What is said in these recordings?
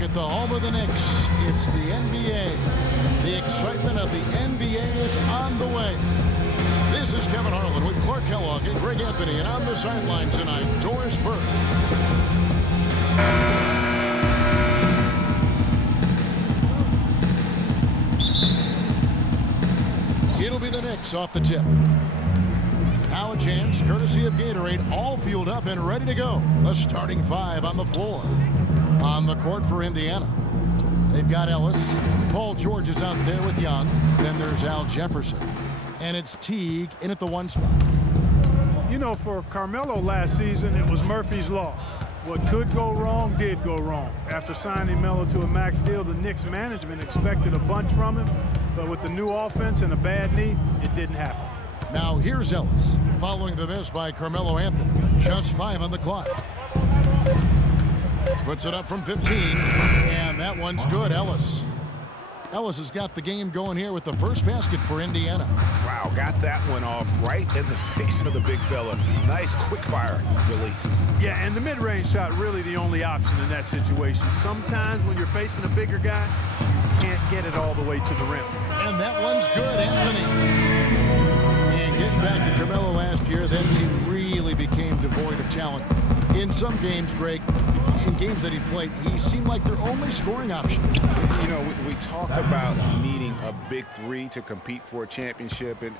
look at the home of the Knicks. It's the NBA. The excitement of the NBA is on the way. This is Kevin Harlan with Clark Kellogg and Greg Anthony, and on the sideline tonight, Doris Burke. It'll be the Knicks off the tip. Now a chance, courtesy of Gatorade, all fueled up and ready to go. The starting five on the floor. On the court for Indiana, they've got Ellis. Paul George is out there with Young. Then there's Al Jefferson. And it's Teague in at the one spot. You know, for Carmelo last season, it was Murphy's Law. What could go wrong did go wrong. After signing Melo to a max deal, the Knicks management expected a bunch from him. But with the new offense and a bad knee, it didn't happen. Now here's Ellis, following the miss by Carmelo Anthony. Just 5 on the clock. Puts it up from 15, and that one's good. Ellis has got the game going here with the first basket for Indiana. Wow, got that one off right in the face of the big fella. Nice quick fire release. Yeah, and the mid-range shot really the only option in that situation. Sometimes when you're facing a bigger guy, you can't get it all the way to the rim. And that one's good, Anthony. And getting back to Carmelo last year, that team really became devoid of talent. In some games, Greg, in games that he played, he seemed like their only scoring option. You know, we talk about needing a big three to compete for a championship, and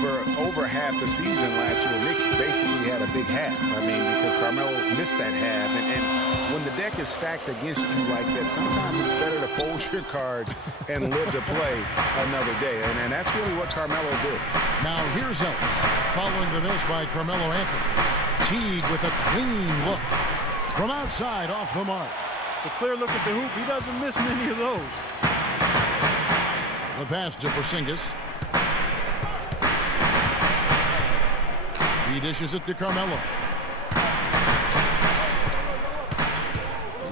for over half the season last year, the Knicks basically had a big half. I mean, because Carmelo missed that half, and when the deck is stacked against you like that, sometimes it's better to fold your cards and live to play another day, and that's really what Carmelo did. Now here's Ellis, following the miss by Carmelo Anthony. Teague with a clean look. From outside, off the mark. It's a clear look at the hoop. He doesn't miss many of those. The pass to Porzingis. He dishes it to Carmelo.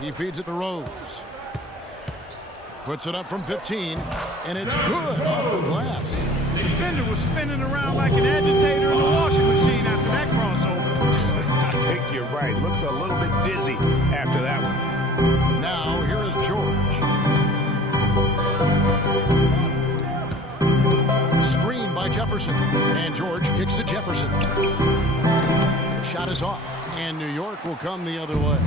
He feeds it to Rose. Puts it up from 15, and it's good off the glass. The defender was spinning around like an agitator in a washing machine after that crossover. I think you're right. Looks a little bit dizzy after that one. Now, here is George. Screen by Jefferson. And George kicks to Jefferson. The shot is off. And New York will come the other way.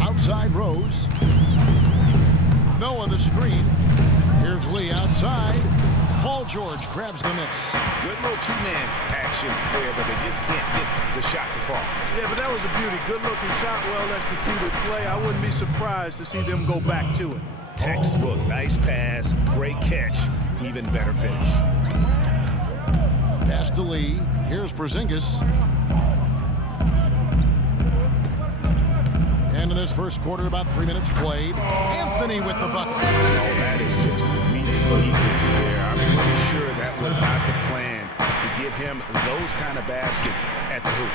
Outside Rose. Noah the screen. Here's Lee outside. Paul George grabs the miss. Good little two-man action there, but they just can't get the shot to fall. Yeah, but that was a beauty. Good-looking shot, well-executed play. I wouldn't be surprised to see them go back to it. Textbook, nice pass, great catch, even better finish. Pass to Lee. Here's Porzingis. And in this first quarter, about 3 minutes played. Anthony with the bucket. Oh, that is just weak defense there. I'm pretty sure that was not the plan to give him those kind of baskets at the hoop.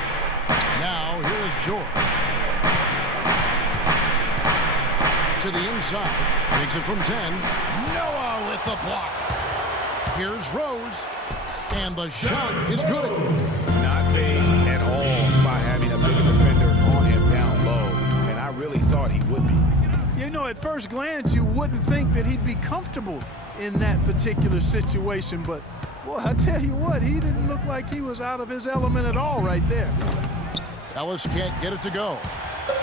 Now, here is George. To the inside. Takes it from 10. Noah with the block. Here's Rose. And the shot is good. Not fazed at all by having a bigger defender on him down low. And I really thought he would be. You know, at first glance, you wouldn't think that he'd be comfortable in that particular situation. But, boy, I tell you what, he didn't look like he was out of his element at all right there. Ellis can't get it to go.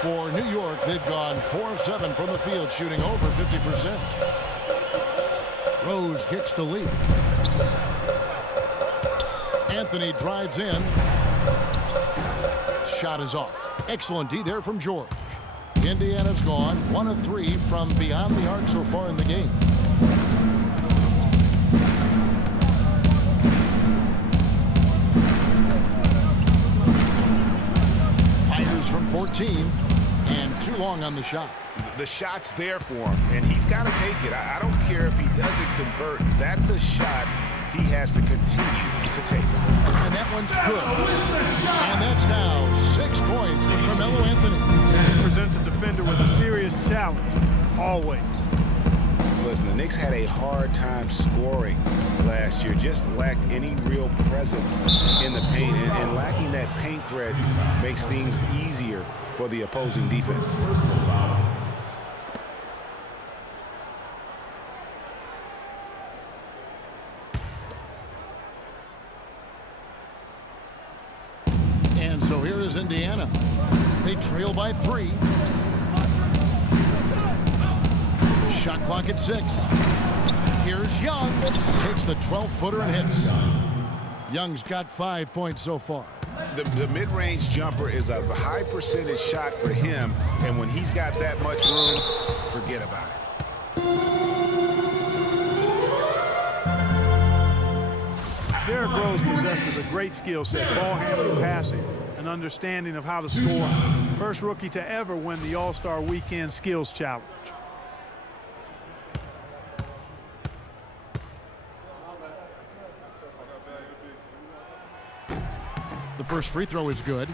For New York, they've gone 4 of 7 from the field, shooting over 50%. Rose kicks to Lee. Anthony drives in. Shot is off. Excellent D there from George. Indiana's gone 1 of 3 from beyond the arc so far in the game. Fires from 14 and too long on the shot. The shot's there for him, and he's got to take it. I don't care if he doesn't convert. That's a shot he has to continue to take. And that one's good. And that's now 6 points for Carmelo Anthony. He presents a defender with a serious challenge, always. Listen, The Knicks had a hard time scoring last year, just lacked any real presence in the paint, and lacking that paint threat makes things easier for the opposing defense. And so here is Indiana. They trail by 3. Shot clock at 6. Here's Young. Takes the 12-footer and hits. Young's got 5 points so far. The mid-range jumper is a high percentage shot for him, and when he's got that much room, forget about it. Derrick Rose possesses a great skill set, ball handling, passing, and understanding of how to score. First rookie to ever win the All-Star Weekend Skills Challenge. The first free throw is good.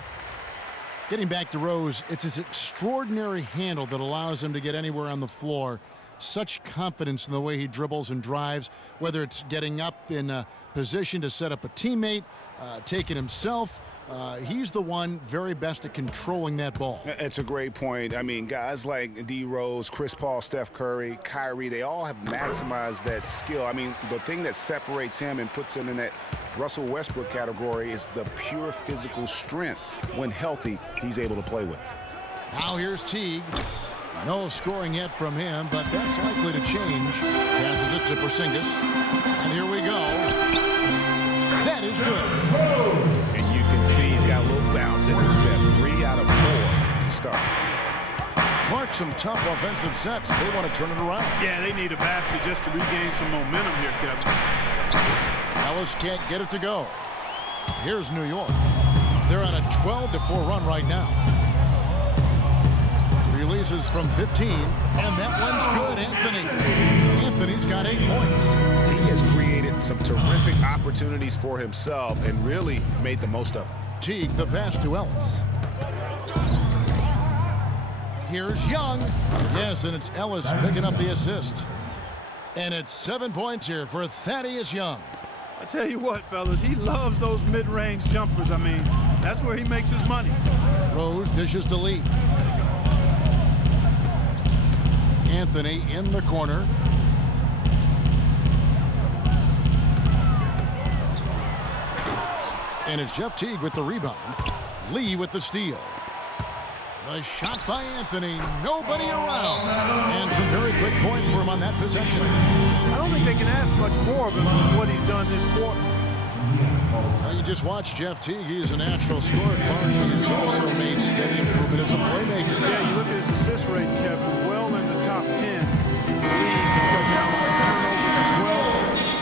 Getting back to Rose, it's his extraordinary handle that allows him to get anywhere on the floor. Such confidence in the way he dribbles and drives, whether it's getting up in a position to set up a teammate, taking himself. He's the one very best at controlling that ball. It's a great point. I mean, guys like D. Rose, Chris Paul, Steph Curry, Kyrie, they all have maximized that skill. I mean, the thing that separates him and puts him in that Russell Westbrook category is the pure physical strength. When healthy, he's able to play with. Now here's Teague. No scoring yet from him, but that's likely to change. Passes it to Porzingis. And here we go. That is good. And you can see he's got a little bounce in his step. 3 out of 4 to start. Clark, some tough offensive sets. They want to turn it around. Yeah, they need a basket just to regain some momentum here, Kevin. Ellis can't get it to go. Here's New York. They're on a 12-4 run right now. Releases from 15, and that one's good, Anthony. Anthony's got 8 points. He has created some terrific opportunities for himself and really made the most of them. Teague, the pass to Ellis. Here's Young. Yes, and it's Ellis picking up the assist. And it's 7 points here for Thaddeus Young. I tell you what, fellas, he loves those mid-range jumpers. I mean, that's where he makes his money. Rose dishes to Lee. Anthony in the corner. And it's Jeff Teague with the rebound. Lee with the steal. The shot by Anthony. Nobody around. And some very quick points for him on that possession. I don't think they can ask much more of him than what he's done this quarter. Well, you just watch Jeff Teague. He's a natural scorer. He's also made steady improvement as a playmaker. Yeah, you look at his assist rate, Kevin, well in the top 10 in the league. He's cut down on his turnovers as well.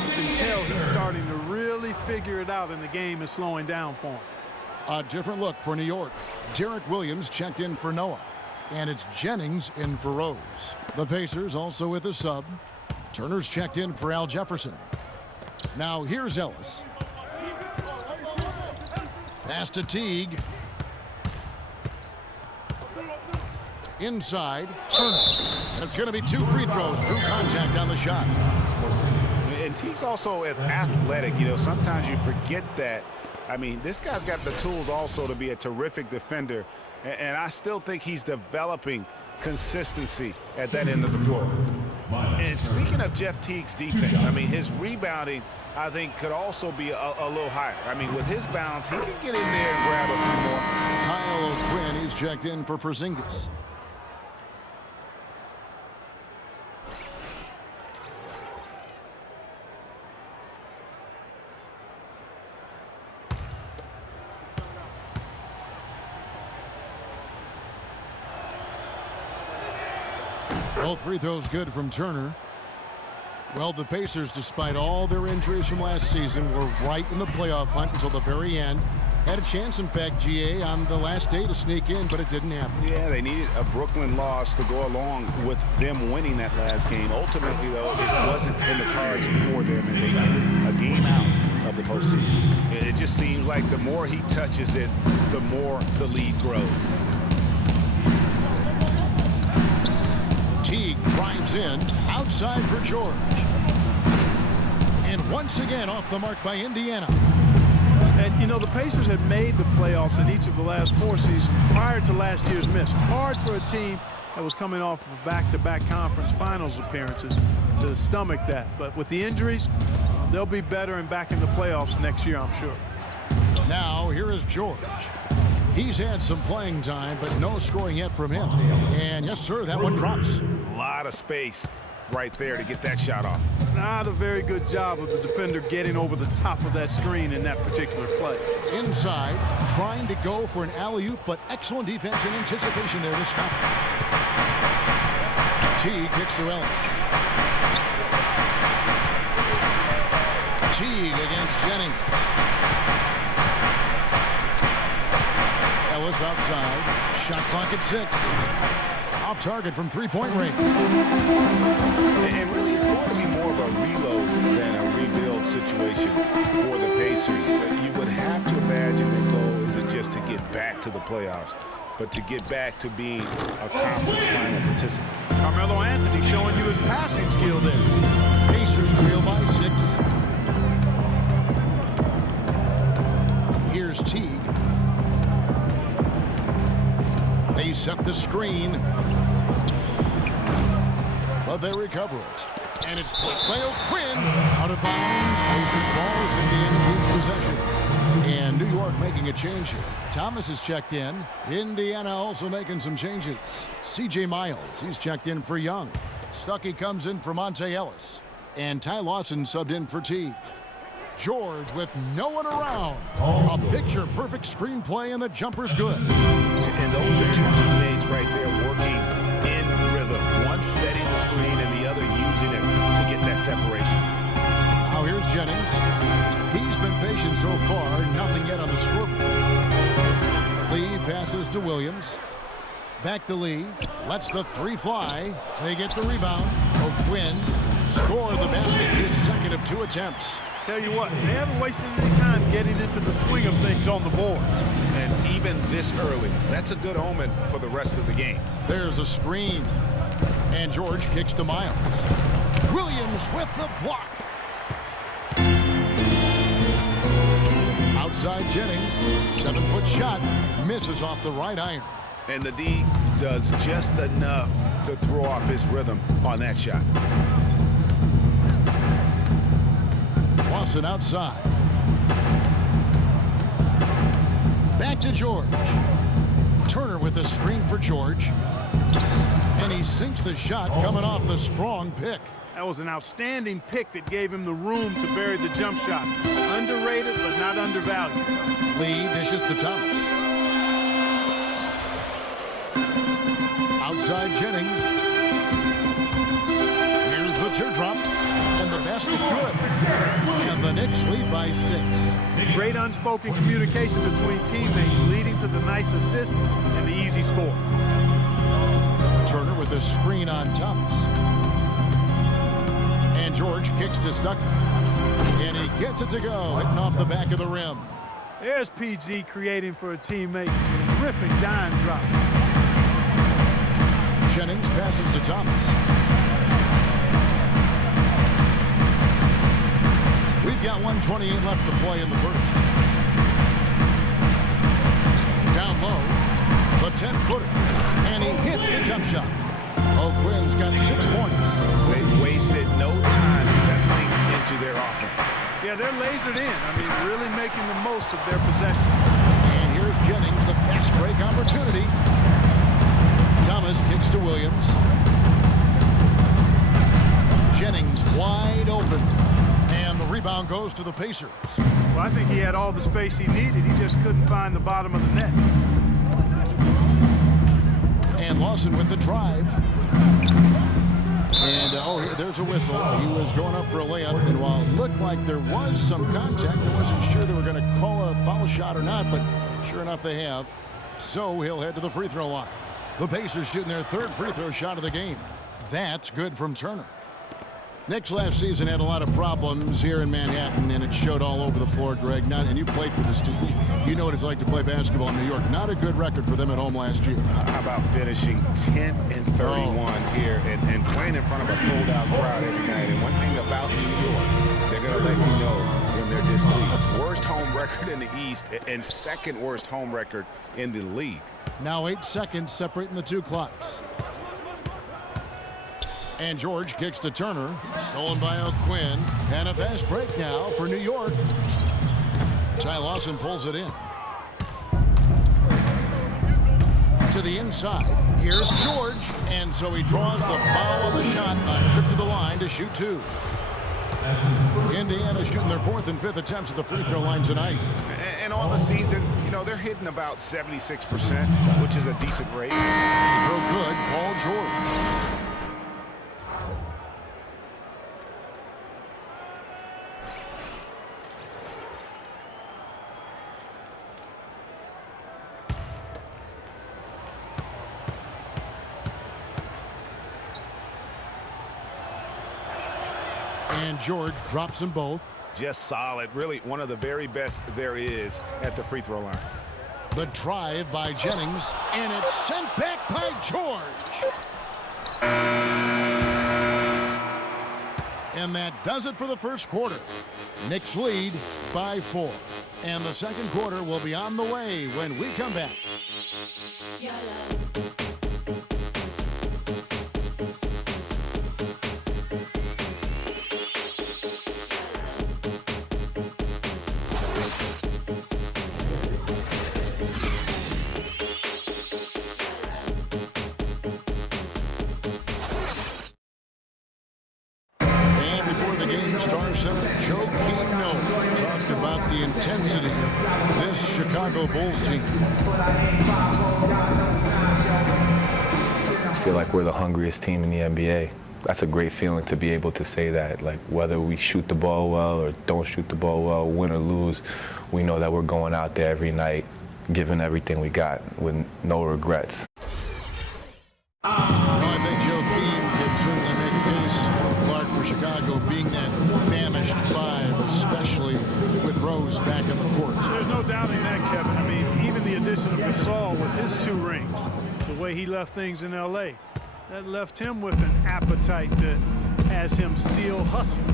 You can tell he's starting to really figure it out, and the game is slowing down for him. A different look for New York. Derek Williams checked in for Noah. And it's Jennings in for Rose. The Pacers also with a sub. Turner's checked in for Al Jefferson. Now here's Ellis. Pass to Teague. Inside, Turner. And it's going to be 2 free throws. Drew contact on the shot. And Teague's also athletic. You know, sometimes you forget that. I mean, this guy's got the tools also to be a terrific defender. And I still think he's developing consistency at that end of the floor. And speaking of Jeff Teague's defense, I mean, his rebounding, I think, could also be a little higher. I mean, with his bounce, he can get in there and grab a few more. Kyle O'Quinn, he's checked in for Porzingis. Both free throws good from Turner. Well, the Pacers, despite all their injuries from last season, were right in the playoff hunt until the very end. Had a chance, in fact, GA, on the last day to sneak in, but it didn't happen. Yeah, they needed a Brooklyn loss to go along with them winning that last game. Ultimately, though, it wasn't in the cards for them, and they got a game out of the postseason. It just seems like the more he touches it, the more the lead grows. Teague drives in, outside for George. And once again off the mark by Indiana. And, you know, the Pacers had made the playoffs in each of the last 4 seasons prior to last year's miss. Hard for a team that was coming off of back-to-back conference finals appearances to stomach that. But with the injuries, they'll be better and back in the playoffs next year, I'm sure. Now, here is George. He's had some playing time, but no scoring yet from him. And yes, sir, that one drops. A lot of space right there to get that shot off. Not a very good job of the defender getting over the top of that screen in that particular play. Inside, trying to go for an alley-oop, but excellent defense and anticipation there to stop it. Teague kicks to Ellis. Teague against Jennings. Ellis outside. Shot clock at 6. Off target from three-point range. And really, it's going to be more of a reload than a rebuild situation for the Pacers. You would have to imagine the goal isn't just to get back to the playoffs, but to get back to being a conference final participant. Carmelo Anthony showing you his passing skill there. Pacers trail by 6. Here's Teague. They set the screen, but they recover it. And it's blocked by O'Quinn. Out of bounds. Pacers ball as Indiana keeps possession. And New York making a change here. Thomas is checked in. Indiana also making some changes. C.J. Miles, he's checked in for Young. Stuckey comes in for Monte Ellis. And Ty Lawson subbed in for Teague. George with no one around. A picture-perfect screenplay, and the jumper's good. And those are two teammates right there working in rhythm. One setting the screen and the other using it to get that separation. Now here's Jennings. He's been patient so far. Nothing yet on the scoreboard. Lee passes to Williams. Back to Lee. Lets the 3 fly. They get the rebound. O'Quinn score the basket. His second of 2 attempts. Tell you what, they haven't wasted any time getting into the swing of things on the board. And even this early, that's a good omen for the rest of the game. There's a screen. And George kicks to Miles. Williams with the block. Outside Jennings. 7-foot shot. Misses off the right iron. And the D does just enough to throw off his rhythm on that shot. Lawson outside. Back to George. Turner with the screen for George. And he sinks the shot coming off the strong pick. That was an outstanding pick that gave him the room to bury the jump shot. Underrated, but not undervalued. Lee dishes to Thomas. Outside Jennings. Here's the teardrop. And the basket good. And the Knicks lead by 6. Great unspoken communication between teammates, leading to the nice assist and the easy score. Turner with a screen on Thomas. And George kicks to Stuckey. And he gets it to go, hitting off the back of the rim. There's PG creating for a teammate. Terrific dime drop. Jennings passes to Thomas. We've got 1:28 left to play in the first. Down low, the 10-footer, and he hits the jump shot. O'Quinn's got 6 points. They've wasted no time settling into their offense. Yeah, they're lasered in. I mean, really making the most of their possession. And here's Jennings, the fast break opportunity. Thomas kicks to Williams. Jennings wide open. And the rebound goes to the Pacers. Well, I think he had all the space he needed. He just couldn't find the bottom of the net. And Lawson with the drive. And, there's a whistle. He was going up for a layup. And while it looked like there was some contact, I wasn't sure they were going to call a foul shot or not. But sure enough, they have. So he'll head to the free throw line. The Pacers shooting their 3rd free throw shot of the game. That's good from Turner. Knicks last season had a lot of problems here in Manhattan, and it showed all over the floor, Greg. And you played for this team. You know what it's like to play basketball in New York. Not a good record for them at home last year. How about finishing 10-31 here and playing in front of a sold-out crowd every night? And one thing about New York, they're going to let you know when they're displeased. Worst home record in the East and second worst home record in the league. Now 8 seconds separating the two clocks. And George kicks to Turner. Stolen by O'Quinn. And a fast break now for New York. Ty Lawson pulls it in. To the inside. Here's George. And so he draws the foul on the shot. A trip to the line to shoot 2. Indiana shooting their 4th and 5th attempts at the free throw line tonight. And on the season, you know, they're hitting about 76%, which is a decent rate. Throw good, Paul George. And George drops them both. Just solid. Really one of the very best there is at the free throw line. The drive by Jennings, and it's sent back by George. And that does it for the first quarter. Knicks lead by 4. And the second quarter will be on the way when we come back. Intensity of this Chicago Bulls team. I feel like we're the hungriest team in the NBA. That's a great feeling to be able to say that. Like, whether we shoot the ball well or don't shoot the ball well, win or lose, we know that we're going out there every night, giving everything we got with no regrets. I think Joe Keane can certainly make a case, Clark, for Chicago being that famished 5, especially with Rose back on the court. There's no doubting that, Kevin. I mean, even the addition of Gasol with his 2 rings, the way he left things in L.A., that left him with an appetite that has him still hustling.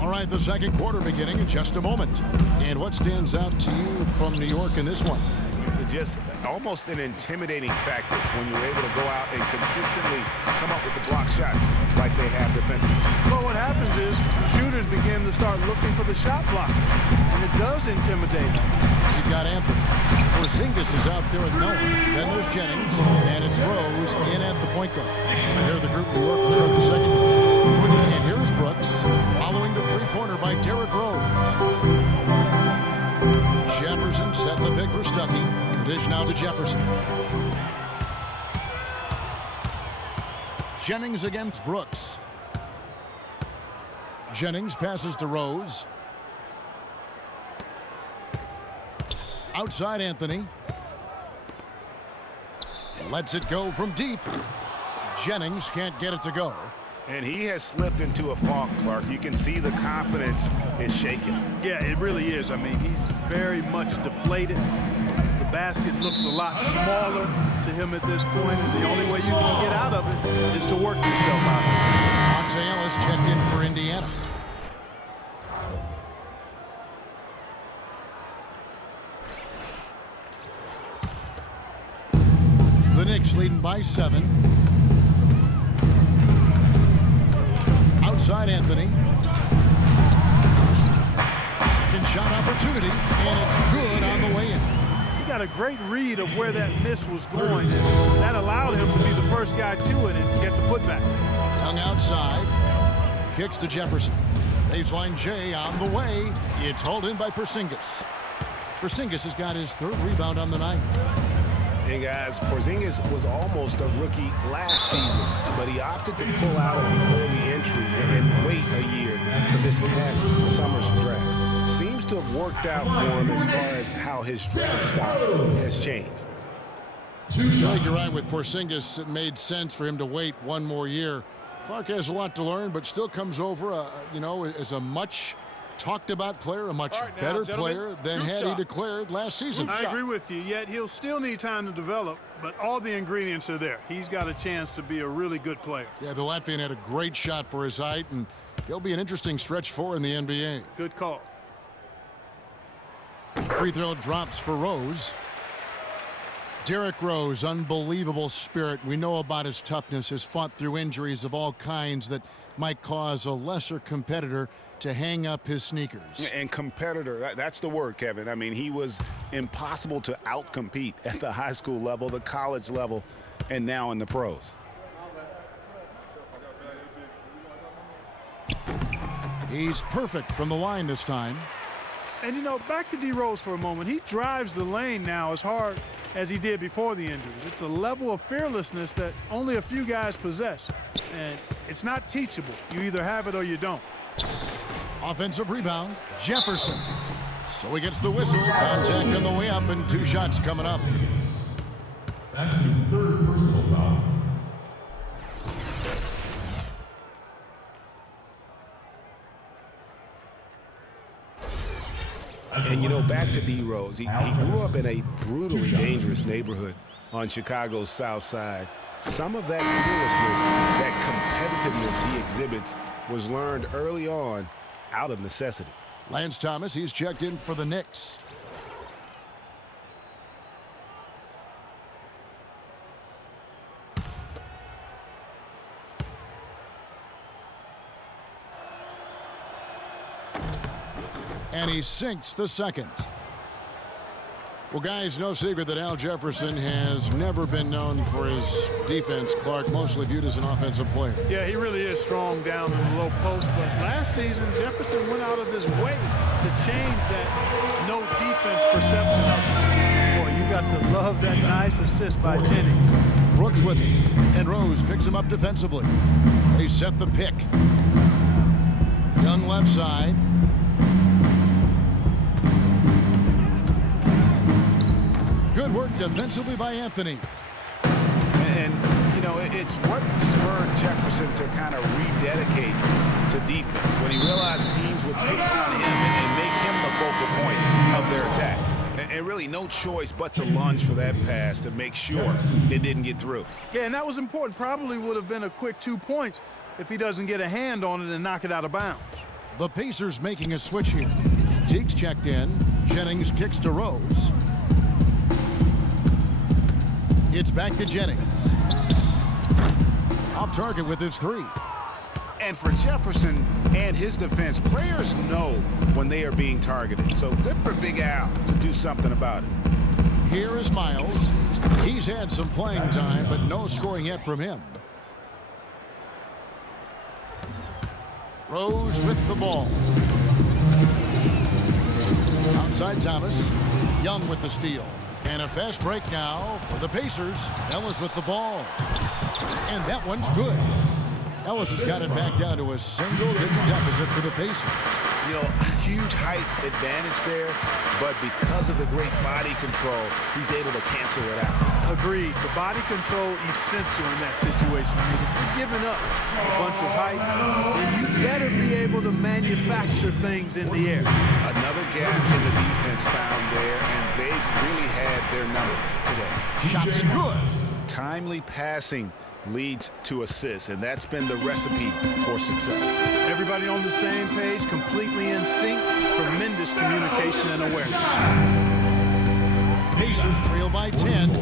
All right, the second quarter beginning in just a moment. And what stands out to you from New York in this one? Just almost an intimidating factor when you're able to go out and consistently come up with the block shots like they have defensively. Well, what happens is shooters begin to start looking for the shot block, and it does intimidate them. You've got Anthony. Porzingis is out there with no one. Then there's Jennings, and it's Rose in at the point guard. Here the group New York will start the second. And here's Brooks following the three-pointer by Derrick Rose. Jefferson setting the pick for Stuckey. Dish now to Jefferson. Jennings against Brooks. Jennings passes to Rose. Outside Anthony. Lets it go from deep. Jennings can't get it to go. And he has slipped into a funk, Clark. You can see the confidence is shaking. Yeah, it really is. I mean, he's very much deflated. The basket looks a lot smaller to him at this point, and the only way you can get out of it is to work yourself out of it. Monte Ellis checked in for Indiana. The Knicks leading by 7. Outside Anthony. Second shot opportunity, and it's good on the way in. He got a great read of where that miss was going, and that allowed him to be the first guy to it and get the putback. Young outside. Kicks to Jefferson. Baseline J on the way. It's hauled in by Porzingis. Porzingis has got his 3rd rebound on the night. Hey guys, Porzingis was almost a rookie last season, but he opted to pull out of the early entry and wait a year for this past summer's draft. Seems to have worked out for him as far as how his draft stock has changed. I think you're right with Porzingis. It made sense for him to wait one more year. Clark has a lot to learn, but still comes over, as a much talked about player, a much better player than had he declared last season. I agree with you, yet he'll still need time to develop, but all the ingredients are there. He's got a chance to be a really good player. Yeah, the Latvian had a great shot for his height, and he'll be an interesting stretch for in the NBA. Good call. Free throw drops for Rose. Derrick Rose, unbelievable spirit. We know about his toughness, has fought through injuries of all kinds that might cause a lesser competitor to hang up his sneakers. And competitor, that's the word, Kevin. I mean, he was impossible to outcompete at the high school level, the college level, and now in the pros. He's perfect from the line this time. And, back to D. Rose for a moment. He drives the lane now as hard as he did before the injuries. It's a level of fearlessness that only a few guys possess. And it's not teachable. You either have it or you don't. Offensive rebound, Jefferson. So he gets the whistle. Contact on the way up and 2 shots coming up. That's his 3rd personal foul. And, back to D. Rose. He grew up in a brutally dangerous neighborhood on Chicago's South Side. Some of that fearlessness, that competitiveness he exhibits was learned early on out of necessity. Lance Thomas, he's checked in for the Knicks. And he sinks the second. Well, guys, no secret that Al Jefferson has never been known for his defense. Clark, mostly viewed as an offensive player. Yeah, he really is strong down in the low post. But last season, Jefferson went out of his way to change that no defense perception of him. Boy, you got to love that nice assist by Jennings. Brooks with it. And Rose picks him up defensively. They set the pick. Young left side. Good work defensively by Anthony. And, it's what spurred Jefferson to kind of rededicate to defense when he realized teams would pick on him and make him the focal point of their attack. And really no choice but to lunge for that pass to make sure it didn't get through. Yeah, and that was important. Probably would have been a quick 2 points if he doesn't get a hand on it and knock it out of bounds. The Pacers making a switch here. Teague's checked in. Jennings kicks to Rose. It's back to Jennings. Off target with his 3. And for Jefferson and his defense, players know when they are being targeted. So good for Big Al to do something about it. Here is Miles. He's had some playing time, but no scoring yet from him. Rose with the ball. Outside Thomas. Young with the steal. And a fast break now for the Pacers. Ellis with the ball. And that one's good. Ellis has got it back down to a single-digit deficit for the Pacers. Huge height advantage there, but because of the great body control, he's able to cancel it out. Agreed. The body control essential in that situation. I mean, if you're giving up a bunch of height, then you better be able to manufacture things in the air. Another gap in the defense found there, and they've really had their number today. Shot's good. Timely passing leads to assists, and that's been the recipe for success. Everybody on the same page, completely in sync, tremendous communication and awareness. Pacers trail by 10.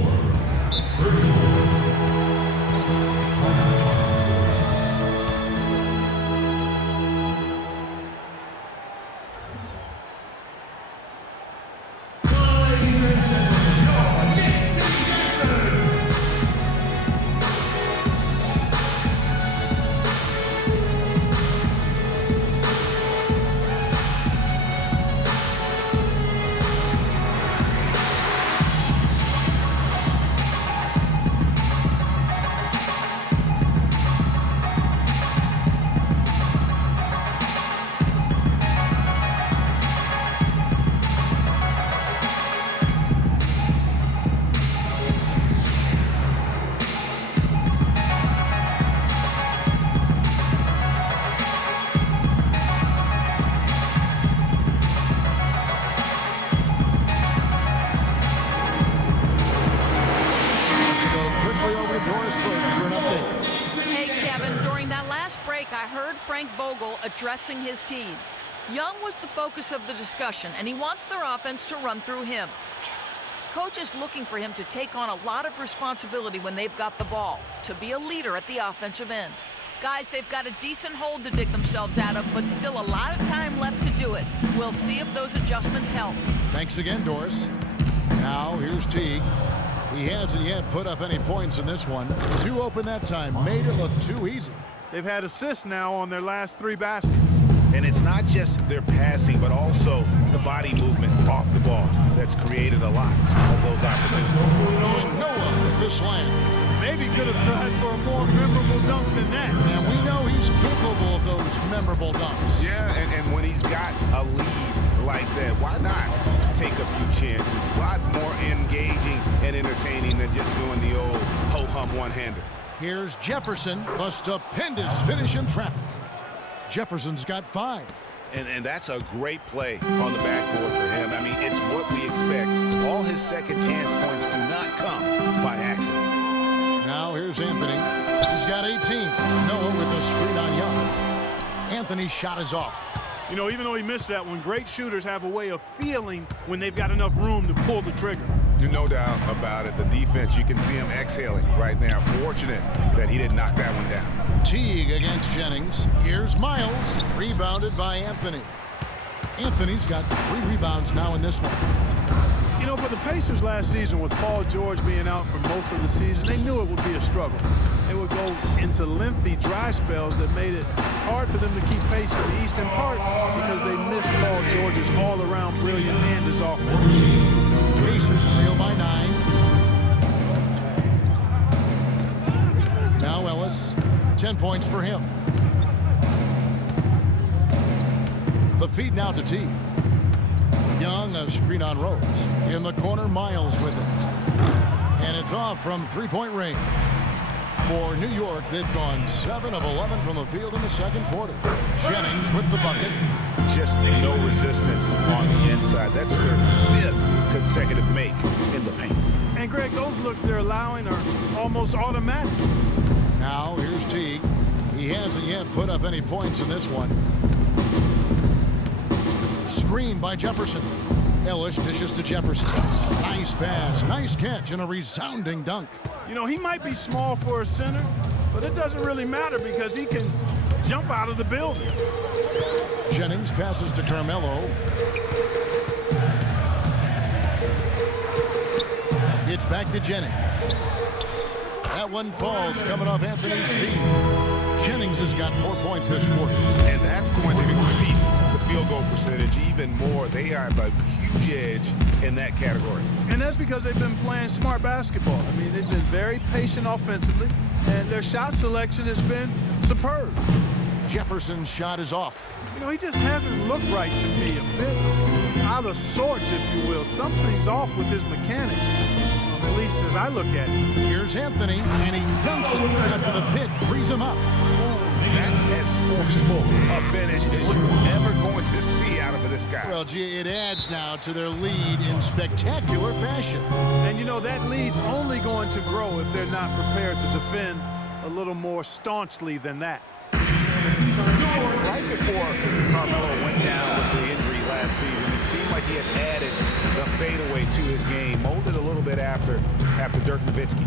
I heard Frank Vogel addressing his team. Young was the focus of the discussion, and he wants their offense to run through him. Coach is looking for him to take on a lot of responsibility when they've got the ball, to be a leader at the offensive end. Guys, they've got a decent hole to dig themselves out of, but still a lot of time left to do it. We'll see if those adjustments help. Thanks again, Doris. Now here's Teague. He hasn't yet put up any points in this one. 2 open that time, made it look too easy. They've had assists now on their last 3 baskets. And it's not just their passing, but also the body movement off the ball that's created a lot of those opportunities. Noah with the slam. Maybe could have tried for a more memorable dunk than that. And we know he's capable of those memorable dunks. Yeah, and when he's got a lead like that, why not take a few chances? A lot more engaging and entertaining than just doing the old ho-hum one-hander. Here's Jefferson, a stupendous finish in traffic. Jefferson's got 5. And that's a great play on the backboard for him. I mean, it's what we expect. All his second chance points do not come by accident. Now here's Anthony. He's got 18. Noah with a screen on Young. Anthony's shot is off. You know, even though he missed that one, great shooters have a way of feeling when they've got enough room to pull the trigger. No doubt about it. The defense, you can see him exhaling right now. Fortunate that he didn't knock that one down. Teague against Jennings. Here's Miles, rebounded by Anthony. Anthony's got 3 rebounds now in this one. You know, for the Pacers last season, with Paul George being out for most of the season, they knew it would be a struggle. They would go into lengthy dry spells that made it hard for them to keep pace in the East, in part because they missed Paul George's all-around brilliance and his offense. Pacers trail by 9. Now Ellis, 10 points for him. The feed now to Teague. Young, a screen on Rose. In the corner, Miles with it. And it's off from 3-point range. For New York, they've gone 7 of 11 from the field in the second quarter. Jennings with the bucket. Just no resistance on the inside. That's their 5th consecutive make in the paint. And Greg, those looks they're allowing are almost automatic. Now here's Teague. He hasn't yet put up any points in this one. Screen by Jefferson. Ellis dishes to Jefferson. Nice pass, nice catch, and a resounding dunk. You know, he might be small for a center, but it doesn't really matter because he can jump out of the building. Jennings passes to Carmelo. It's back to Jennings. That one falls coming off Anthony's feet. Jennings has got 4 points this quarter. And that's going to increase the field goal percentage even more. They have a huge edge in that category. And that's because they've been playing smart basketball. I mean, they've been very patient offensively, and their shot selection has been superb. Jefferson's shot is off. You know, he just hasn't looked right to me. A bit out of sorts, if you will. Something's off with his mechanics, at least as I look at it. Here's Anthony, and he dunks it after the pick frees him up. That's as forceful a finish as you're ever going to see out of this guy. Well, gee, it adds now to their lead in spectacular fashion. And, you know, that lead's only going to grow if they're not prepared to defend a little more staunchly than that. Right before Carmelo went down with the injury last season, it seemed like he had added the fadeaway to his game, molded a little bit after Dirk Nowitzki.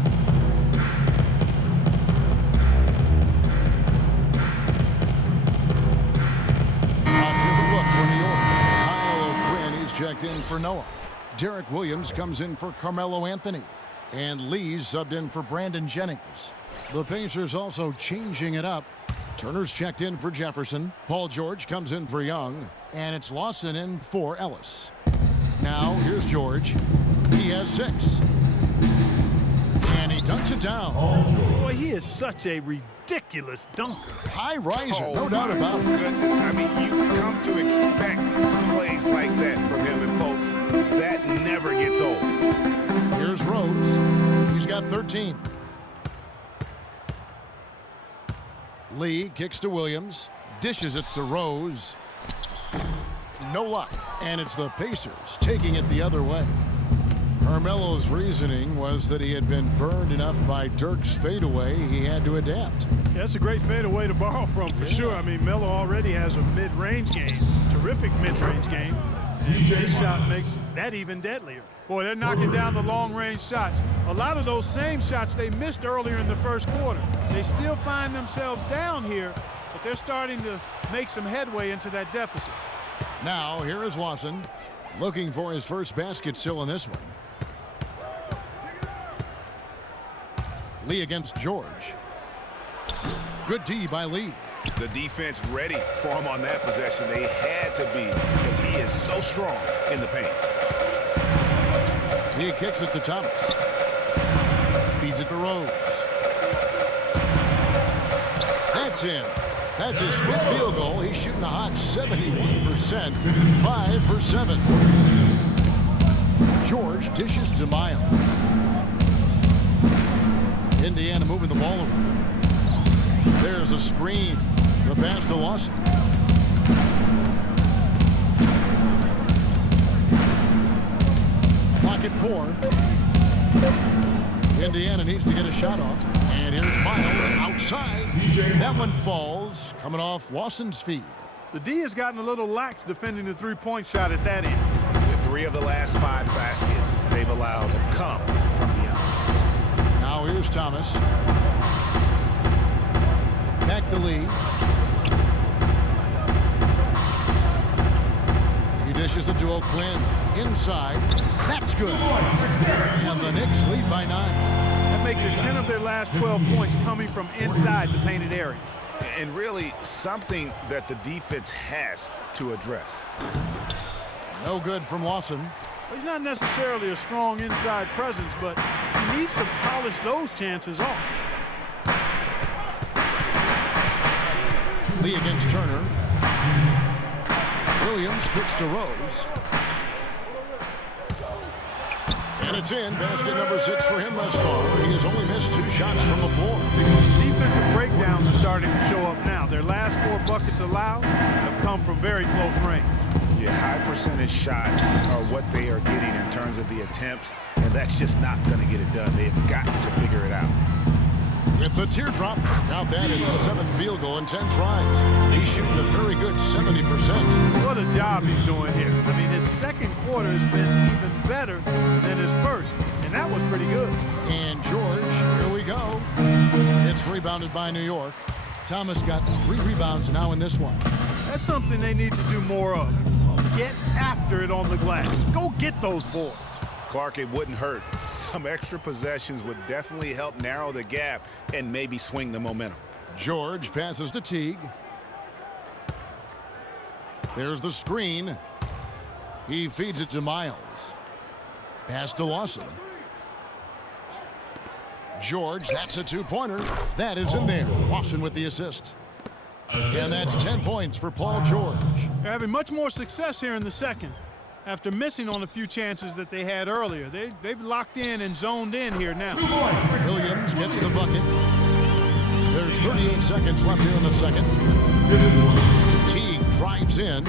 Checked in for Noah. Derek Williams comes in for Carmelo Anthony. And Lee's subbed in for Brandon Jennings. The Pacers also changing it up. Turner's checked in for Jefferson. Paul George comes in for Young. And it's Lawson in for Ellis. Now here's George. He has 6. And he dunks it down. Boy, he is such a ridiculous dunker. High riser, no doubt about it. Goodness. I mean, you come to expect plays like that from him, and folks, that never gets old. Here's Rose. He's got 13. Lee kicks to Williams, dishes it to Rose. No luck, and it's the Pacers taking it the other way. Carmelo's reasoning was that he had been burned enough by Dirk's fadeaway, he had to adapt. Yeah, that's a great fadeaway to borrow from for sure. I mean, Melo already has a mid-range game, terrific mid-range game. And this shot makes that even deadlier. Boy, they're knocking down the long-range shots. A lot of those same shots they missed earlier in the first quarter. They still find themselves down here, but they're starting to make some headway into that deficit. Now, here is Lawson, looking for his first basket still in this one. Lee against George. Good D by Lee. The defense ready for him on that possession. They had to be because he is so strong in the paint. He kicks it to Thomas. Feeds it to Rose. That's in. That's his fifth field goal. He's shooting a hot 71%. 5 for 7. George dishes to Miles. Indiana moving the ball over. There's a screen. The pass to Lawson. Clock at 4. Indiana needs to get a shot off. And here's Miles outside. That one falls, coming off Lawson's feet. The D has gotten a little lax defending the three-point shot at that end. The 3 of the last 5 baskets they've allowed have come from beyond. Now here's Thomas. Back to Lee. He dishes it to O'Quinn. Inside. That's good. And the Knicks lead by 9. That makes it 10 of their last 12 points coming from inside the painted area. And really something that the defense has to address. No good from Lawson. He's not necessarily a strong inside presence, but he needs to polish those chances off. Lee against Turner. Williams kicks to Rose. And it's in. Basket number 6 for him thus far. He has only missed 2 shots from the floor. Defensive breakdowns are starting to show up now. Their last 4 buckets allowed have come from very close range. Yeah, high percentage shots are what they are getting in terms of the attempts, and that's just not going to get it done. They've got to figure it out. With the teardrop, count that as his 7th field goal in 10 tries. He's shooting a very good 70%. What a job he's doing here. I mean, his second quarter has been even better than his first, and that was pretty good. And George, here we go. It's rebounded by New York. Thomas got 3 rebounds now in this one. That's something they need to do more of. Get after it on the glass. Go get those boards. Clark, it wouldn't hurt. Some extra possessions would definitely help narrow the gap and maybe swing the momentum. George passes to Teague. There's the screen. He feeds it to Miles. Pass to Lawson. George, that's a 2-pointer. That is in there. Lawson with the assist. And that's 10 points for Paul George. They're having much more success here in the second after missing on a few chances that they had earlier. They've locked in and zoned in here now. Williams gets the bucket. There's 38 seconds left here in the second. Teague drives in,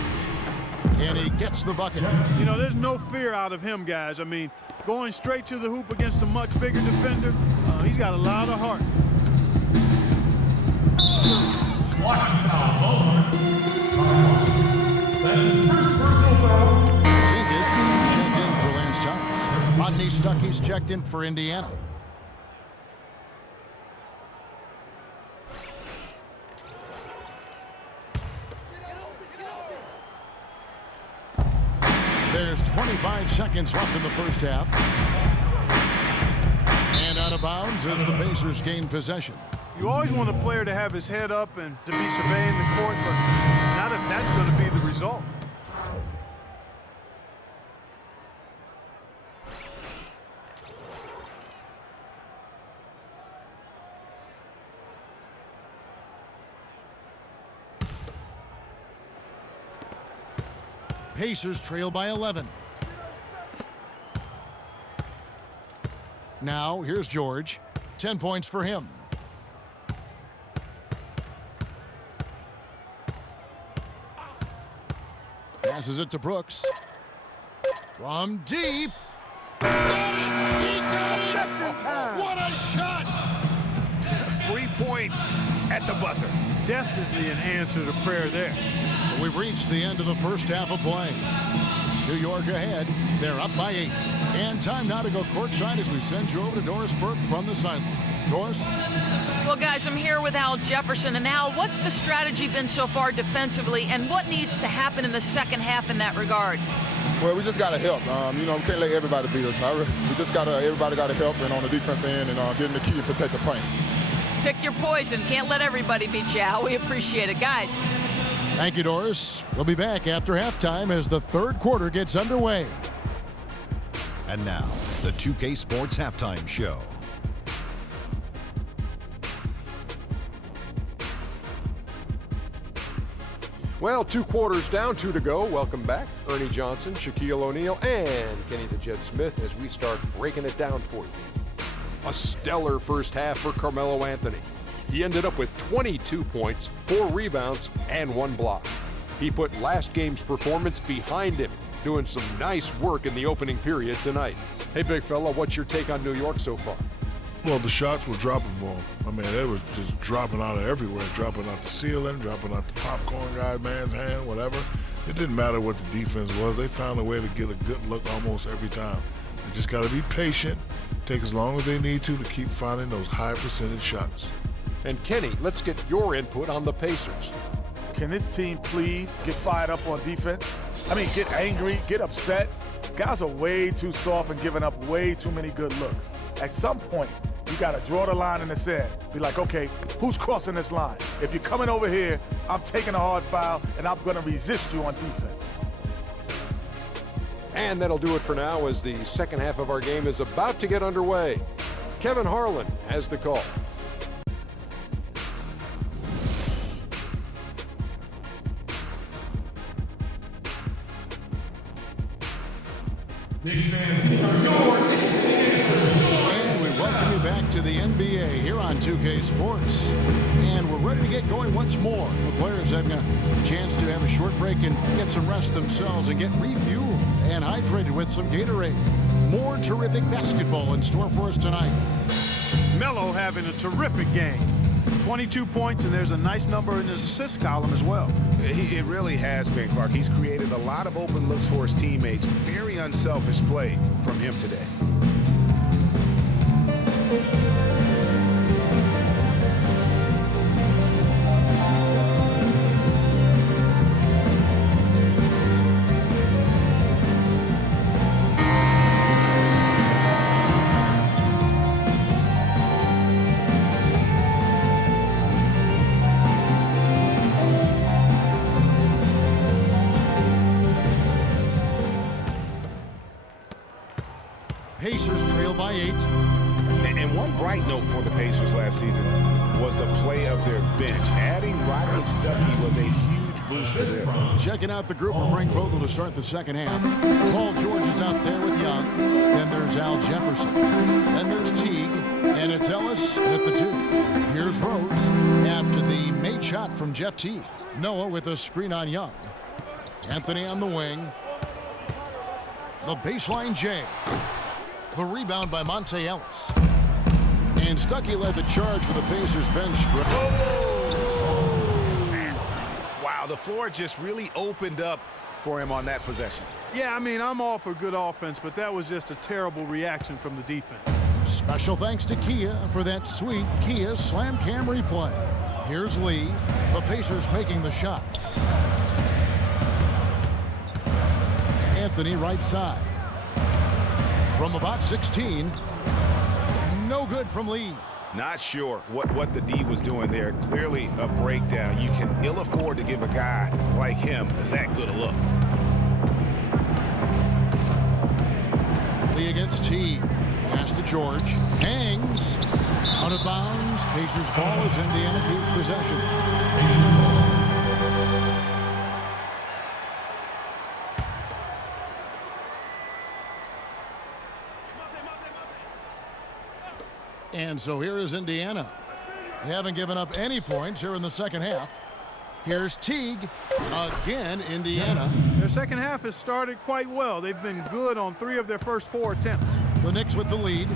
and he gets the bucket. You know, there's no fear out of him, guys. I mean, going straight to the hoop against a much bigger defender, he's got a lot of heart. Blocking foul, that's his first personal foul. Jenkins checked in for Lance Thomas. Rodney Stuckey's checked in for Indiana. There's 25 seconds left in the first half. And out of bounds as the Pacers gain possession. You always want a player to have his head up and to be surveying the court, but not if that's going to be the result. Pacers trail by 11. Now, here's George. 10 points for him. Passes it to Brooks. From deep. That points at the buzzer. Definitely an answer to prayer there. So we've reached the end of the first half of play. New York ahead. They're up by 8. And time now to go courtside as we send you over to Doris Burke from the sideline. Doris? Well, guys, I'm here with Al Jefferson. And Al, what's the strategy been so far defensively, and what needs to happen in the second half in that regard? Well, we just got to help. We can't let everybody beat us. We just everybody got to help, and on the defense end, and getting the key and protect the paint. Pick your poison. Can't let everybody beat you, Al. We appreciate it, guys. Thank you, Doris. We'll be back after halftime as the third quarter gets underway. And now, the 2K Sports Halftime Show. Well, 2 quarters down, 2 to go. Welcome back, Ernie Johnson, Shaquille O'Neal, and Kenny the Jet Smith as we start breaking it down for you. A stellar first half for Carmelo Anthony. He ended up with 22 points, 4 rebounds, and 1 block. He put last game's performance behind him, doing some nice work in the opening period tonight. Hey, big fella, what's your take on New York so far? Well, the shots were dropping for him. I mean, they was just dropping out of everywhere, dropping out the ceiling, dropping out the popcorn guy's man's hand, whatever. It didn't matter what the defense was. They found a way to get a good look almost every time. They just got to be patient, take as long as they need to keep finding those high percentage shots. And Kenny, let's get your input on the Pacers. Can this team please get fired up on defense? I mean, get angry, get upset. Guys are way too soft and giving up way too many good looks. At some point, you got to draw the line in the sand. Be like, okay, who's crossing this line? If you're coming over here, I'm taking a hard foul, and I'm going to resist you on defense. And that'll do it for now as the second half of our game is about to get underway. Kevin Harlan has the call. Knicks fans, these are your Knicks fans. And we welcome you back to the NBA here on 2K Sports. And we're ready to get going once more. The players having a chance to have a short break and get some rest themselves and get refueled and hydrated with some Gatorade. More terrific basketball in store for us tonight. Melo having a terrific game. 22 points, and there's a nice number in his assist column as well. It really has been, Clark. He's created a lot of open looks for his teammates. Very unselfish play from him today. Pacers trail by 8. And one bright note for the Pacers last season was the play of their bench. Adding Rodney Stuckey was a huge boost for them. Checking out the group of Frank Vogel to start the second half. Paul George is out there with Young. Then there's Al Jefferson. Then there's Teague. And it's Ellis at the 2. Here's Rose after the made shot from Jeff Teague. Noah with a screen on Young. Anthony on the wing. The baseline J. The rebound by Monte Ellis. And Stuckey led the charge for the Pacers bench. Wow, the floor just really opened up for him on that possession. Yeah, I mean, I'm all for good offense, but that was just a terrible reaction from the defense. Special thanks to Kia for that sweet Kia Slam Cam replay. Here's Lee. The Pacers making the shot. Anthony right side. From about 16. No good from Lee. Not sure what the D was doing there. Clearly a breakdown. You can ill afford to give a guy like him that good a look. Lee against Teague. Pass to George. Hangs. Out of bounds. Pacers ball as Indiana keeps possession. And so here is Indiana. They haven't given up any points here in the second half. Here's Teague. Again, Indiana. Their second half has started quite well. They've been good on 3 of their first 4 attempts. The Knicks with the lead.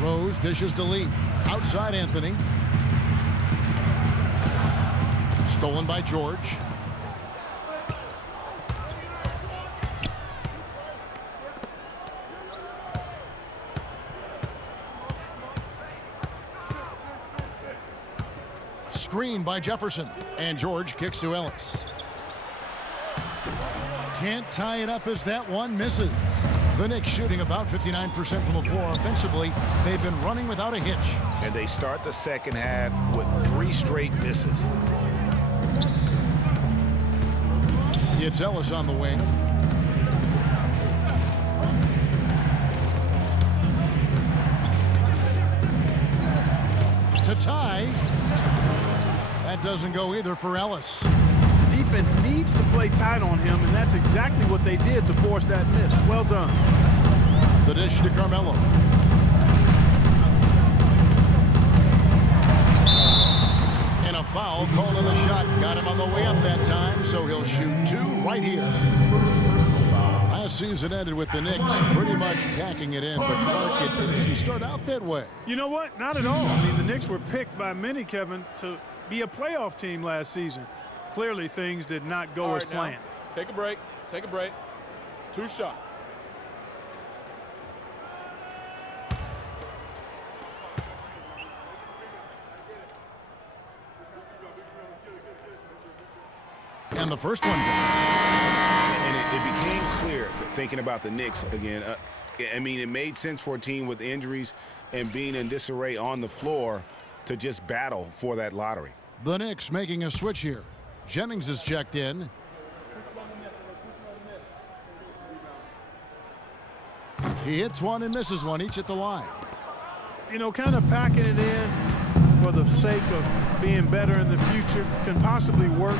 Rose dishes to Lee. Outside Anthony. Stolen by George. Screen by Jefferson. And George kicks to Ellis. Can't tie it up as that one misses. The Knicks shooting about 59% from the floor offensively. They've been running without a hitch. And they start the second half with 3 straight misses. It's Ellis on the wing. To tie. That doesn't go either for Ellis. Defense needs to play tight on him, and that's exactly what they did to force that miss. Well done. The dish to Carmelo. And a foul called on the shot. Got him on the way up that time, so he'll shoot 2 right here. Last season ended with the Knicks pretty much packing it in, but Clark, it didn't start out that way. You know what? Not at all. I mean, the Knicks were picked by many, Kevin, to be a playoff team last season. Clearly, things did not go as planned. Take a break. Take a break. 2 shots. And the first one drops. And it became clear, thinking about the Knicks again, I mean, it made sense for a team with injuries and being in disarray on the floor to just battle for that lottery. The Knicks making a switch here. Jennings is checked in. He hits one and misses one, each at the line. You know, kind of packing it in for the sake of being better in the future can possibly work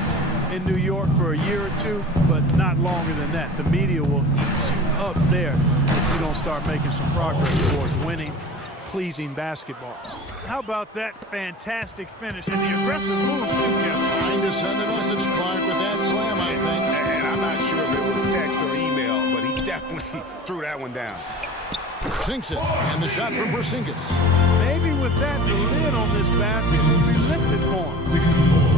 in New York for a year or 2, but not longer than that. The media will eat you up there if you don't start making some progress towards winning, pleasing basketball. How about that fantastic finish and the aggressive move, too, Kevin? Trying to send a message, Clark, with that slam, I think. And I'm not sure if it was text or email, but he definitely threw that one down. Sinks it, and the shot from Porzingis. Maybe with that, the lid on this basket will be lifted for him. 64.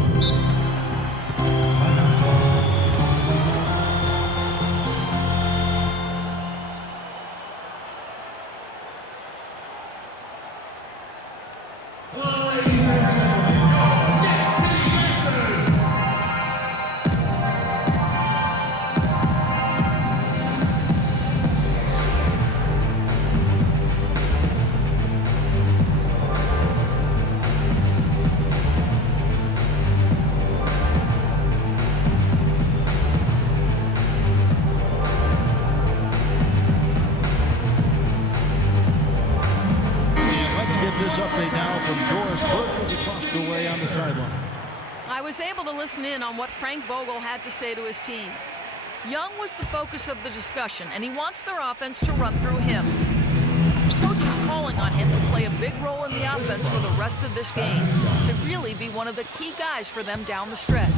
I was able to listen in on what Frank Vogel had to say to his team. Young was the focus of the discussion, and he wants their offense to run through him. The coach is calling on him to play a big role in the offense for the rest of this game, to really be one of the key guys for them down the stretch.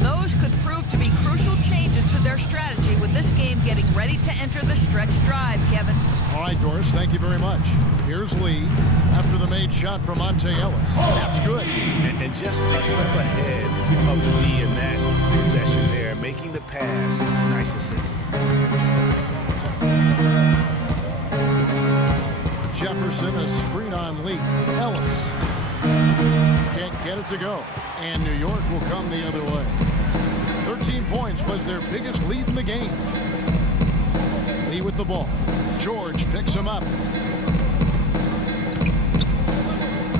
Those could prove to be crucial changes to their strategy with this game getting ready to enter the stretch drive, Kevin. All right, Doris, thank you very much. Here's Lee after the made shot from Monte Ellis. That's good. And just a step ahead of the D in that possession there, making the pass. Nice assist. Jefferson, a screen on Lee. Ellis can't get it to go. And New York will come the other way. 13 points was their biggest lead in the game. Lee with the ball. George picks him up.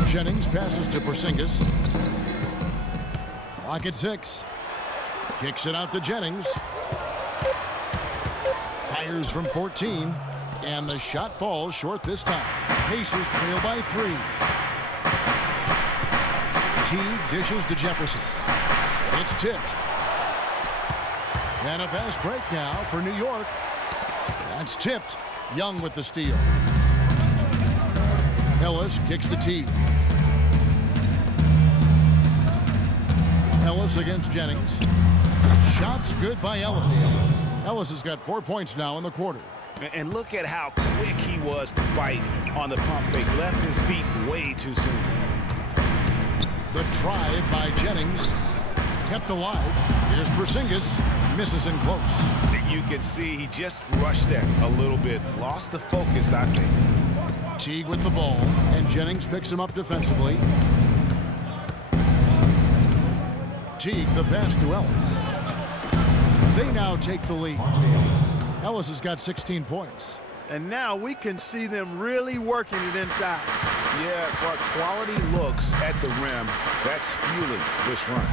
Jennings passes to Porzingis. Clock at 6. Kicks it out to Jennings. Fires from 14. And the shot falls short this time. Pacers trail by 3. T dishes to Jefferson. It's tipped. And a fast break now for New York. That's tipped. Young with the steal. Ellis kicks to T. Ellis against Jennings. Shots good by Ellis. Ellis has got 4 points now in the quarter. And look at how quick he was to bite on the pump fake. Left his feet way too soon. The try by Jennings kept alive. Here's Porzingis, misses in close. You can see he just rushed that a little bit. Lost the focus, I think. Teague with the ball, and Jennings picks him up defensively. Teague, the pass to Ellis. They now take the lead. Ellis has got 16 points. And now we can see them really working it inside. Yeah, but quality looks at the rim. That's fueling this run.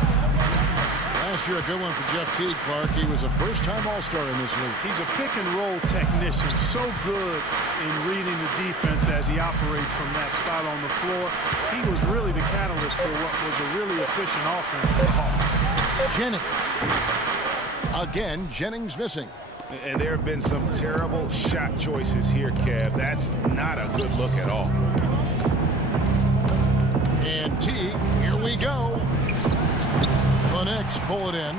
Last year, a good one for Jeff Teague, Clark. He was a first-time All-Star in this league. He's a pick-and-roll technician, so good in reading the defense as he operates from that spot on the floor. He was really the catalyst for what was a really efficient offense for the Hawks. Jennings. Again, Jennings missing. And there have been some terrible shot choices here, Kev. That's not a good look at all. And Teague, here we go. The Knicks pull it in.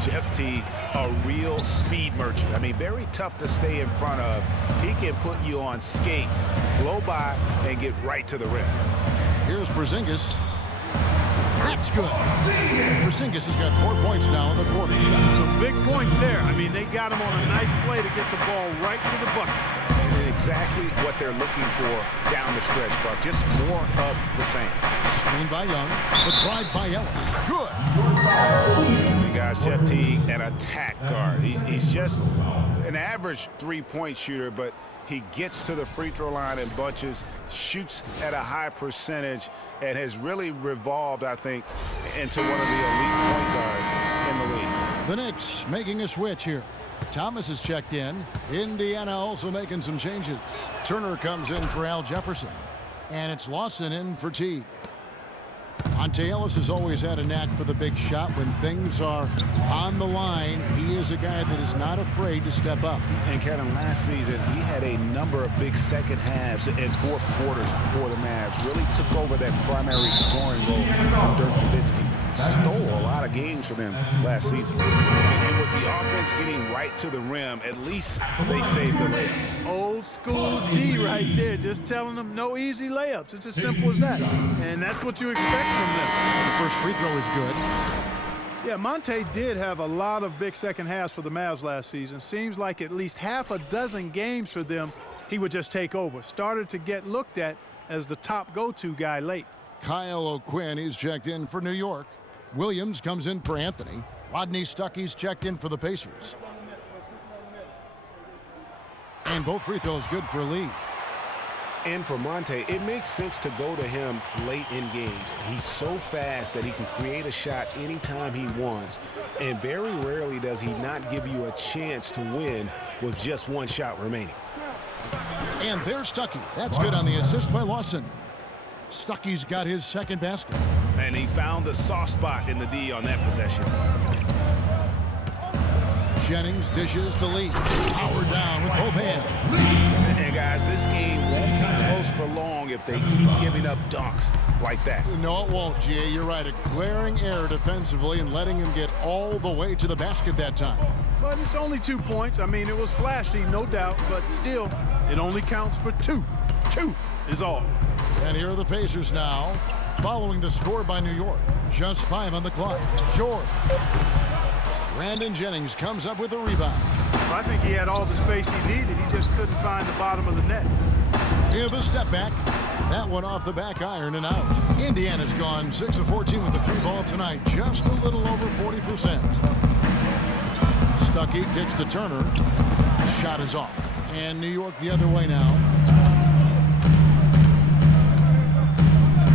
Jeff Teague, a real speed merchant. I mean, very tough to stay in front of. He can put you on skates, blow by, and get right to the rim. Here's Porzingis. That's good. Porzingis has got 4 points now in the quarter. Some big points there. I mean, they got him on a nice play to get the ball right to the bucket. And exactly what they're looking for down the stretch, Clark. Just more of the same. Screen by Young. The drive by Ellis. Good. You guys, Jeff Teague, an attack guard. He's just an average three-point shooter, but he gets to the free throw line in bunches, shoots at a high percentage, and has really revolved, I think, into one of the elite point guards in the league. The Knicks making a switch here. Thomas is checked in. Indiana also making some changes. Turner comes in for Al Jefferson. And it's Lawson in for Teague. Monte Ellis has always had a knack for the big shot. When things are on the line, he is a guy that is not afraid to step up. And Kevin, last season, he had a number of big second halves and fourth quarters for the Mavs. Really took over that primary scoring role under Nowitzki. Stole a lot of games for them last season. And with the offense getting right to the rim, at least they saved the race. Old school D right there, just telling them no easy layups. It's as simple as that. And that's what you expect from them. The first free throw is good. Yeah, Monte did have a lot of big second halves for the Mavs last season. Seems like at least half a dozen games for them, he would just take over. Started to get looked at as the top go-to guy late. Kyle O'Quinn, he's checked in for New York. Williams comes in for Anthony. Rodney Stuckey's checked in for the Pacers. And both free throws good for Lee. And for Monte, it makes sense to go to him late in games. He's so fast that he can create a shot anytime he wants. And very rarely does he not give you a chance to win with just one shot remaining. And there's Stuckey. That's good on the assist by Lawson. Stuckey's got his second basket. And he found the soft spot in the D on that possession. Jennings dishes to Lee. Power down with both hands. And guys, this game won't be close for long if they keep giving up dunks like that. No, it won't, G.A. You're right. A glaring error defensively and letting him get all the way to the basket that time. But it's only 2 points. I mean, it was flashy, no doubt, but still, it only counts for 2. 2 is all. And here are the Pacers now, following the score by New York. Just 5 on the clock. George. Brandon Jennings comes up with a rebound. Well, I think he had all the space he needed. He just couldn't find the bottom of the net. Here the step back. That one off the back iron and out. Indiana's gone 6 of 14 with the 3-ball tonight. Just a little over 40%. Stuckey kicks to Turner. Shot is off. And New York the other way now.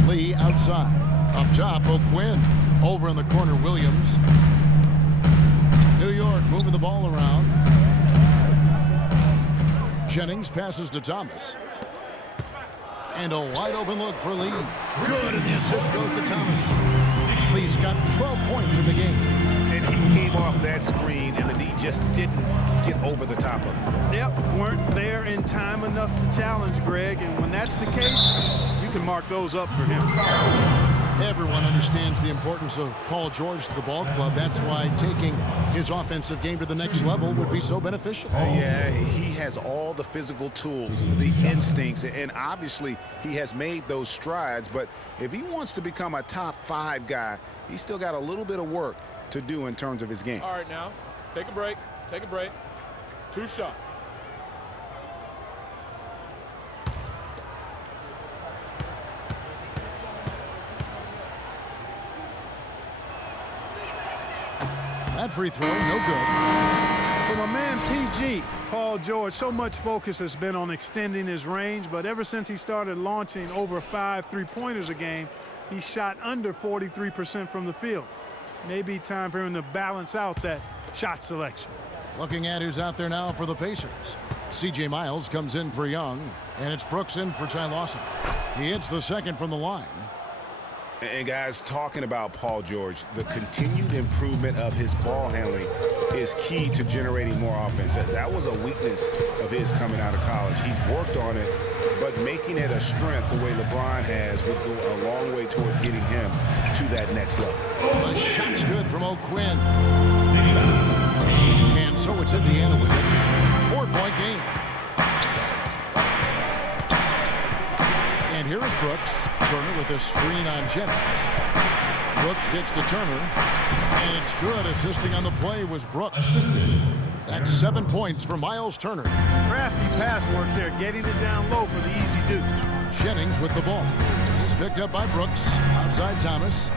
Lee outside. Up top, O'Quinn. Over in the corner, Williams. New York moving the ball around. Jennings passes to Thomas. And a wide open look for Lee. Good, and the assist goes to Thomas. Lee's got 12 points in the game. And he came off that screen, and the D just didn't get over the top of him. Yep, weren't there in time enough to challenge Greg, and when that's the case, you can mark those up for him. Everyone understands the importance of Paul George to the ball club. That's why taking his offensive game to the next level would be so beneficial. Yeah, he has all the physical tools, the instincts, and obviously he has made those strides. But if he wants to become a top 5 guy, he's still got a little bit of work to do in terms of his game. All right, now, take a break. Take a break. 2 shots. That free throw, no good. For my man PG, Paul George, so much focus has been on extending his range, but ever since he started launching over 5 3-pointers a game, he shot under 43% from the field. Maybe time for him to balance out that shot selection. Looking at who's out there now for the Pacers. C.J. Miles comes in for Young, and it's Brooks in for Ty Lawson. He hits the second from the line. And guys, talking about Paul George, the continued improvement of his ball handling is key to generating more offense. That was a weakness of his coming out of college. He's worked on it, but making it a strength the way LeBron has would go a long way toward getting him to that next level. The shot's good from O'Quinn. And so it's Indiana with it. 4-point game. And here is Brooks. Turner with a screen on Jennings. Brooks gets to Turner. And it's good. Assisting on the play was Brooks. That's 7 points for Miles Turner. Crafty pass work there, getting it down low for the easy deuce. Jennings with the ball. It's picked up by Brooks. Outside Thomas.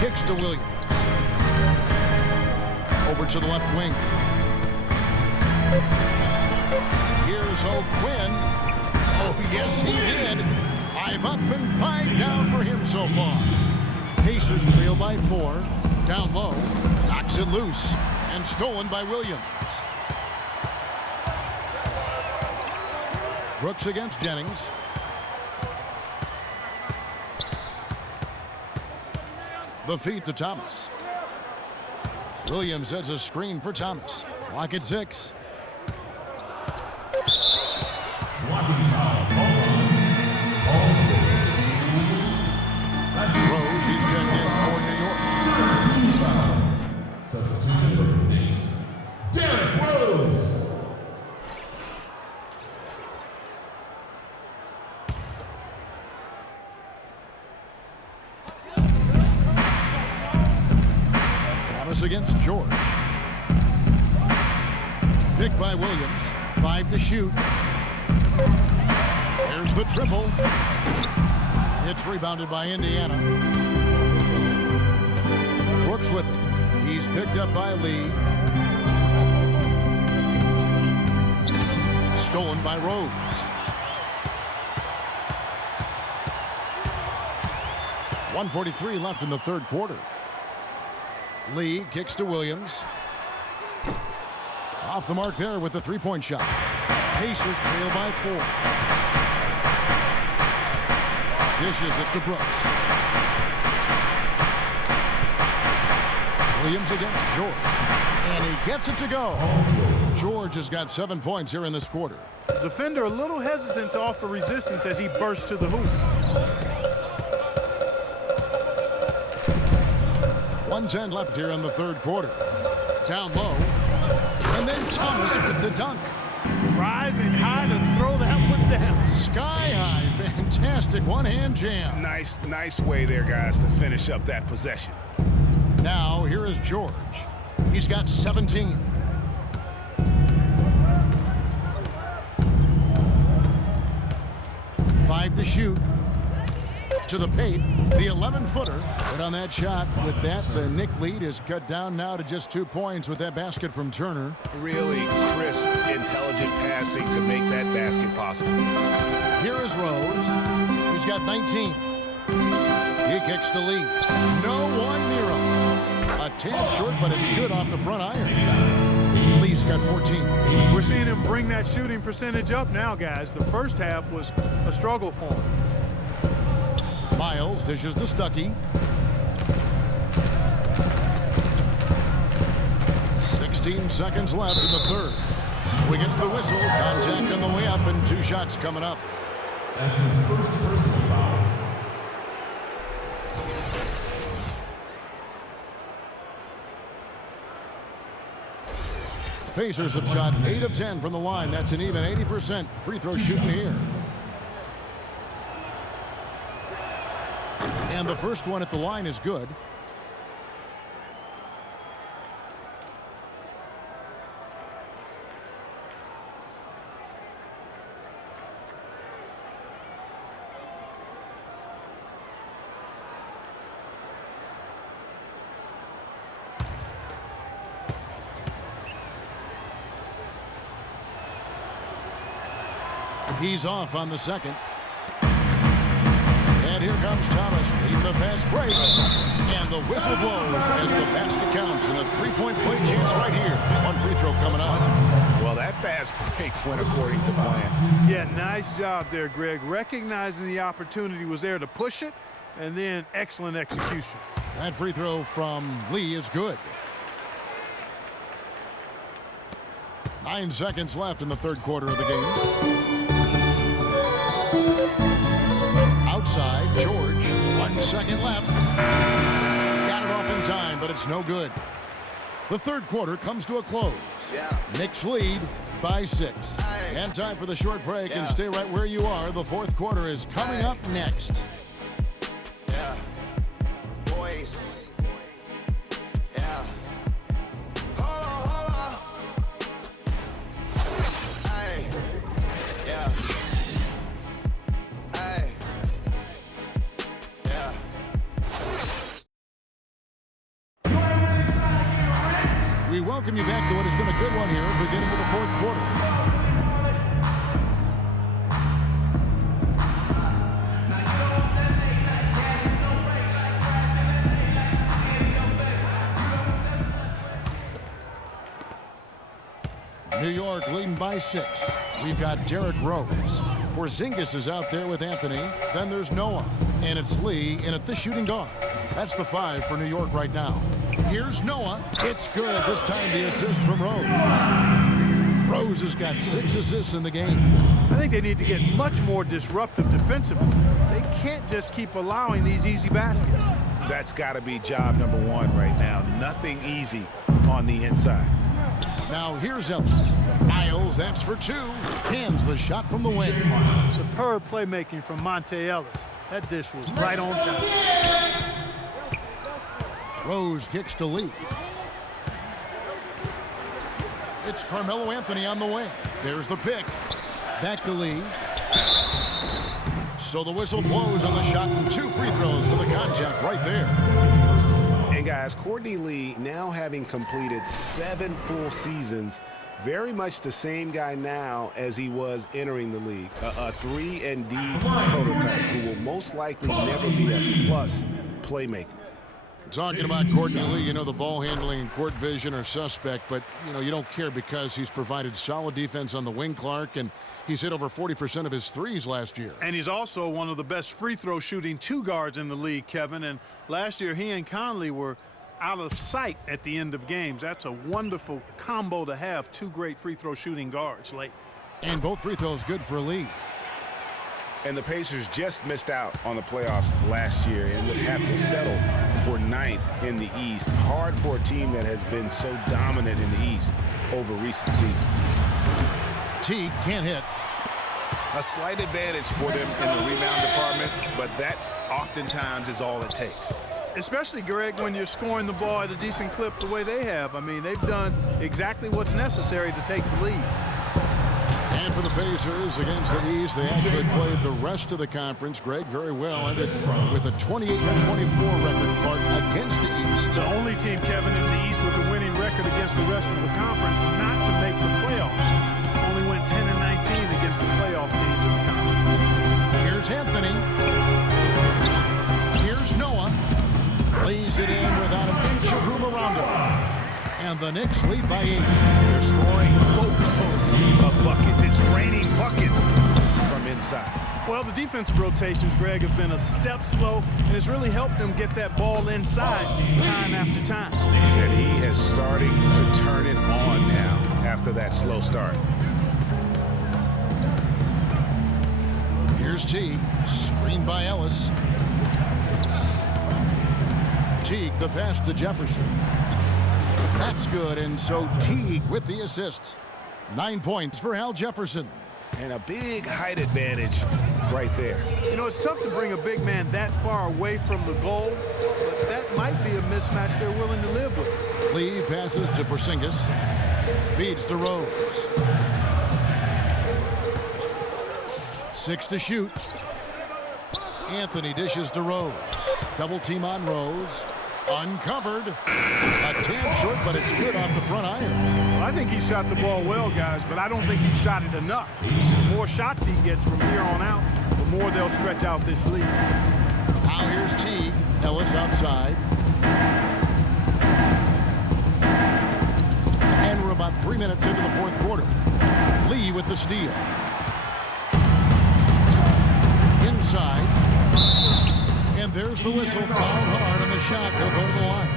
Kicks to Williams. Over to the left wing. Here's O'Quinn. Oh, yes, he did. 5 up and 5 down for him so far. Pacers trail by 4. Down low. Knocks it loose. And stolen by Williams. Brooks against Jennings. The feed to Thomas. Williams sets a screen for Thomas. Clock at 6. Rose, he's checked in for New York. Substitution for the Knicks. Derrick Rose. Thomas against George. Picked by Williams. 5 to shoot. There's the triple. It's rebounded by Indiana. Brooks with it. He's picked up by Lee. Stolen by Rose. .143 left in the third quarter. Lee kicks to Williams. Off the mark there with the three-point shot. Pacers trail by 4. Dishes it to Brooks. Williams against George. And he gets it to go. George has got 7 points here in this quarter. Defender a little hesitant to offer resistance as he bursts to the hoop. 1:10 left here in the third quarter. Down low. And then Thomas with the dunk. Rising high to throw that one down. Sky high. Fantastic one-hand jam. Nice way there, guys, to finish up that possession. Now, here is George. He's got 17. Five to shoot. To the paint. The 11-footer. But on that shot, with that, the Knick lead is cut down now to just 2 points with that basket from Turner. Really crisp, intelligent passing to make that basket possible. Here is Rose. He's got 19. He kicks to Lee. No one near him. A tad short, but it's good off the front iron. Lee's got 14. We're seeing him bring that shooting percentage up now, guys. The first half was a struggle for him. Miles dishes to Stuckey. 16 seconds left in the third. So he gets the whistle. Contact on the way up and 2 shots coming up. That's his first personal foul. Pacers have shot 8 of 10 from the line. That's an even 80% free throw shooting here. And the first one at the line is good. He's off on the second. And here comes Thomas leading the fast break. And the whistle blows as the basket counts. And a 3-point play chance right here. One free throw coming up. Well, that fast break went according to plan. Yeah, nice job there, Greg. Recognizing the opportunity was there to push it, and then excellent execution. That free throw from Lee is good. 9 seconds left in the third quarter of the game. Outside, George. 1 second left. Got it off in time, but it's no good. The third quarter comes to a close. Knicks lead by 6. And time for the short break, and stay right where you are. The fourth quarter is coming up next. Boys. Yeah. Hold on. Hey. Yeah. Hey. Yeah. We welcome you back to what has been a good one here as we get into the fourth quarter. New York leading by 6. We've got Derrick Rose. Porzingis is out there with Anthony. Then there's Noah. And it's Lee in at the shooting guard. That's the 5 for New York right now. Here's Noah. It's good. This time the assist from Rose. Rose has got 6 assists in the game. I think they need to get much more disruptive defensively. They can't just keep allowing these easy baskets. That's got to be job number 1 right now. Nothing easy on the inside. Now here's Ellis. Miles, that's for 2. Cans the shot from the wing. Superb playmaking from Monte Ellis. That dish was right on time. Rose kicks to Lee. It's Carmelo Anthony on the wing. There's the pick. Back to Lee. So the whistle blows on the shot and 2 free throws for the contact right there. And guys, Courtney Lee, now having completed 7 full seasons, very much the same guy now as he was entering the league. A 3-and-D prototype who will most likely never be a plus playmaker. Talking about Courtney Lee, you know the ball handling and court vision are suspect, but you don't care because he's provided solid defense on the wing, Clark, and he's hit over 40% of his threes last year. And he's also one of the best free throw shooting 2 guards in the league, Kevin. And last year he and Conley were out of sight at the end of games. That's a wonderful combo to have, 2 great free throw shooting guards late. And both free throws good for Lee. And the Pacers just missed out on the playoffs last year and would have to settle for 9th in the East. Hard for a team that has been so dominant in the East over recent seasons. Teague can't hit. A slight advantage for them in the rebound department, but that oftentimes is all it takes. Especially, Greg, when you're scoring the ball at a decent clip the way they have. I mean, they've done exactly what's necessary to take the lead. And for the Pacers against the East, they actually played the rest of the conference, Greg, very well. Ended with a 28-24 record part against the East. The only team, Kevin, in the East with a winning record against the rest of the conference not to make the playoffs. Only went 10-19 against the playoff teams in the conference. Here's Anthony. Here's Noah. Lays it in without an inch of room around him. And the Knicks lead by 8. They're scoring boatloads of buckets. It's raining buckets from inside. Well, the defensive rotations, Greg, have been a step slow, and it's really helped them get that ball inside time after time. And he has started to turn it on now after after that slow start. Here's Teague, screened by Ellis. Teague, the pass to Jefferson. That's good, and so Teague with the assist. 9 points for Al Jefferson. And a big height advantage right there. You know, it's tough to bring a big man that far away from the goal, but that might be a mismatch they're willing to live with. Lee passes to Porzingis. Feeds to Rose. 6 to shoot. Anthony dishes to Rose. Double team on Rose. Uncovered. A tad short, but it's good off the front iron. Well, I think he shot the ball well, guys, but I don't think he shot it enough. The more shots he gets from here on out, the more they'll stretch out this lead. Now here's Teague. Ellis outside. And we're about 3 minutes into the fourth quarter. Lee with the steal. Inside. And there's the whistle. Fouled hard on the shot. He'll go to the line.